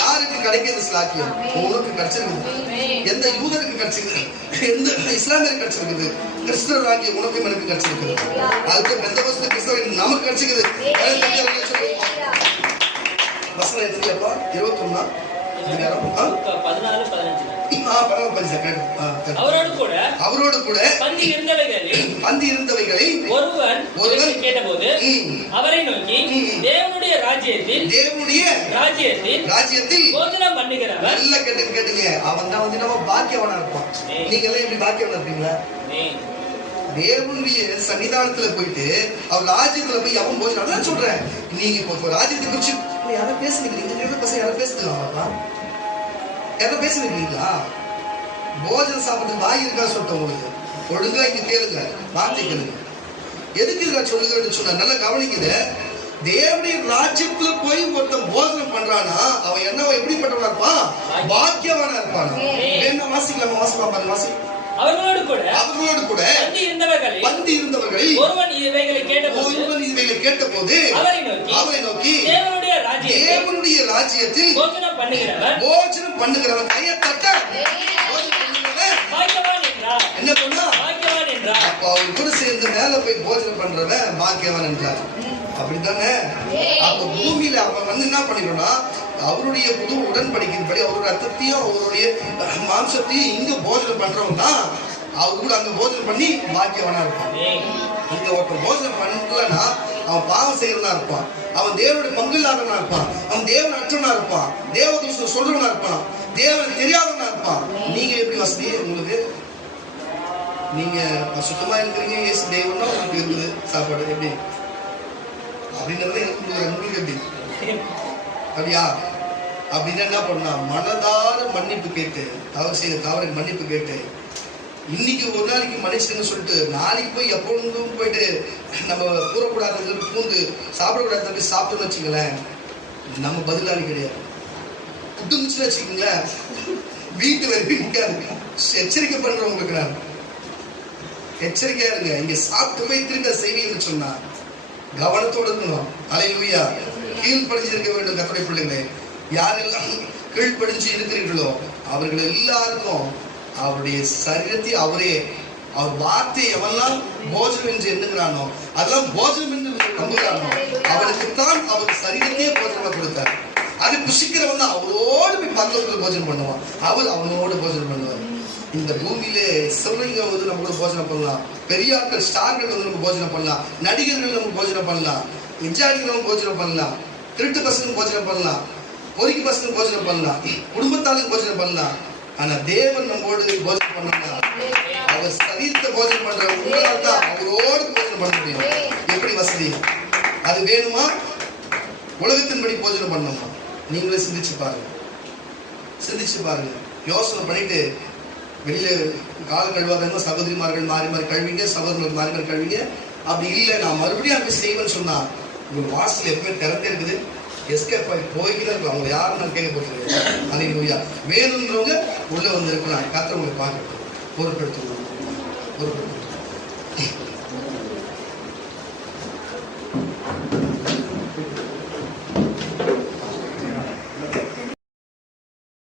யாருக்கு கிடைக்கிறது ஸ்லாக்கியம்? உனக்கு கிடைச்சிருக்குது. எந்த யூதருக்கு கிடைச்சிருக்குது, எந்த இஸ்லாமியருக்கு கிடைச்சிருக்குது, கிறிஸ்தவர் வாங்கிய உனக்கும் எனக்கு கிடைச்சிருக்குது. அதுக்கு எந்த வருஷத்துல கிறிஸ்தவ நமக்கு கிடைச்சிருக்குது. வசனம் எடுத்துக்கப்பா 21 அவரோடு கூட பந்தி இருந்தவைகளை ஒருவன் கேட்டபோது அவரை நோக்கி, தேவனுடைய ராஜ்யத்தில் போஜனம் பண்ணுகிறவர். நல்லா கேட்டுங்க. அவன் தான் நம்ம பாக்கியவனா இருப்பான். நீங்க எல்லாம் எப்படி பாக்கியவனா இருப்பீங்களா? தேவனுடைய சன்னிதானத்துல போயிட்டு அவர் ராஜ்யத்துல போய் அவன் போஜனம். அதான் சொல்றேன். நீங்க இப்போ ராஜ்யத்தை குறிச்சு யாரும் பேசுறீங்க? யாரும் பேசுறீங்களா? யாரும் பேசுறீங்களா? போஜனம் சாப்பிட்டு வாய் இருக்கா சொல்லிட்டு உங்களுக்கு ஒழுங்கா இங்க கேளுங்க, வார்த்தை கேளுங்க. எதுக்கு இதை நான் சொல்லுகிறேன்னு சொன்னா நல்லா கவனிக்குது. தேவனுடைய ராஜ்யத்துல போய் ஒருத்தன் போதனம் பண்றானா அவன் என்ன எப்படிப்பட்டவனா இருப்பான்? பாக்கியவானா இருப்பான். என்ன வாசிக்கலாமா? வாசிக்கலாம் பாருங்க, வாசி. அவர்களோடு கூட வந்து இருந்தவர்கள் ஒருவன் இவைகளை கேட்டபோது அவரை நோக்கி தேவனுடைய ராஜ்யத்தில் போஜனம் பண்ணுகிறவன் கையை தட்ட என்ன பண்ணா அப்ப அவர் கூட சேர்ந்து மேல போய் போஜனம் பண்றவன் பாக்கியவான் என்றார். அப்படித்தானே? அப்ப பூமியில அவன் வந்து என்ன பண்ணிடும்னா அவருடைய புது உடன்படிக்கையின்படி அவருடைய ரத்தத்தையும் அவருடைய மாம்சத்தையும் இங்க போஜனம் பண்றவன் தான் அவர் கூட அங்க போஜனம் பண்ணி பாக்கியவனா இருப்பான். இங்க ஒருத்தன் போஜனம் பண்ணலன்னா அவன் பாவம் செய்யறவனா இருப்பான், அவன் தேவனுடைய பங்கு இல்லாதவனா இருப்பான், அவன் தேவன் அற்றவனா இருப்பான், தேவதூஷணை சொல்றவனா இருப்பான், தேவன் தெரியாதவனா இருப்பான். நீங்க எப்படி வசதி? உங்களுக்கு நீங்க சுத்தமா இருக்கிறீங்க, இயேசு தேவன்னா உங்களுக்கு இருக்குது சாப்பாடு எப்படி அப்படின்றத எனக்கு எப்படி அப்படியா? அப்படின்னா என்ன பண்ணா மனதார மன்னிப்பு கேட்டு தவறு செய்த தவறுக்கு மன்னிப்பு கேட்டு இன்னைக்கு ஒரு நாளைக்கு மனுஷன்னு சொல்லிட்டு நாளைக்கு போய் எப்பொழுதும் போயிட்டு நம்ம கூறக்கூடாது பூந்து சாப்பிடக்கூடாது தம்பி சாப்பிட்டோம்னு வச்சுங்களேன், நம்ம பதிலாளி கிடையாது. புட்டுங்குச்சுன்னு வச்சுக்கோங்களேன், வீட்டு வரைக்கும் நிற்காது. எச்சரிக்கை பண்றவங்களுக்கு நான் எச்சரிக்கையா இருங்க. இங்க சாப்பிட்டு போய் திரும்ப செய்வீங்கன்னு சொன்னா கவனத்தோடு இருக்கணும். அல்லேலூயா. கீழ்ப்படிஞ்சு இருக்க வேண்டும் கர்த்தருடைய பிள்ளைகளே. யாரெல்லாம் கீழ்ப்படிஞ்சு இருக்கிறீர்களோ அவர்கள் எல்லாருக்கும் அவருடைய சரீரத்தை அவரே அவர் வார்த்தை எவெல்லாம் போஜனம் என்று எண்ணுகிறானோ அதெல்லாம் போஜனம் என்று நம்புகிறானோ அவனுக்குத்தான் அவர் சரீரத்தையே போஜனமா கொடுத்தார். அது புசிக்கிறவன் தான் அவரோடு போய் பரலோகத்தில் போஜனம் பண்ணுவான், அவர் அவனோடு போஜனம் பண்ணுவார். இந்த பூமியிலே சிவலிங்க வந்து நம்ம கூட போஜனம் பண்ணலாம், பெரிய ஆட்கள் ஸ்டார்கள் வந்து நம்ம போஜனம் பண்ணலாம், நடிகர்கள் நம்ம போஜனம் பண்ணலாம், விஞ்ஞானிகள் போஜனம் பண்ணலாம், திருட்டு பசங்க போஜனம் பண்ணலாம், பொறுக்கி பசங்க போஜனம் பண்ணலாம், குடும்பத்தாளுக்கு போஜனம் பண்ணலாம். ஆனா தேவன் நம்மோடு போஜனம் பண்ணலாம். அவர் சரீரத்தை போஜனம் பண்ற உங்களால் தான் அவரோடு போஜனம் பண்ண முடியும். எப்படி வசதி? அது வேணுமா? உலகத்தின்படி போஜனம் பண்ணணுமா? நீங்களே சிந்திச்சு பாருங்க, சிந்திச்சு பாருங்க, யோசனை பண்ணிட்டு வெளியில கால கழுவாதவங்க சகோதரிமார்கள் மாறி மாறி கழுவிங்க, சகோதரர்கள் மாறி மாறி கழுவிங்க. அப்படி இல்லை நான் மறுபடியும் அப்படி செய்வேன்னு சொன்னா உங்க வாசல் எப்பவுமே திறந்தே இருக்குது. எஸ்கேப் ஆகி போய்கிட்டே இருக்கும். அவங்க யாரும் நான் கேட்க போகிறது அல்லேலூயா. வேணுன்றவங்க உள்ள வந்து இருக்கணும். கர்த்தர் உங்களை பார்க்கட்டும். பொறுப்பெடுத்து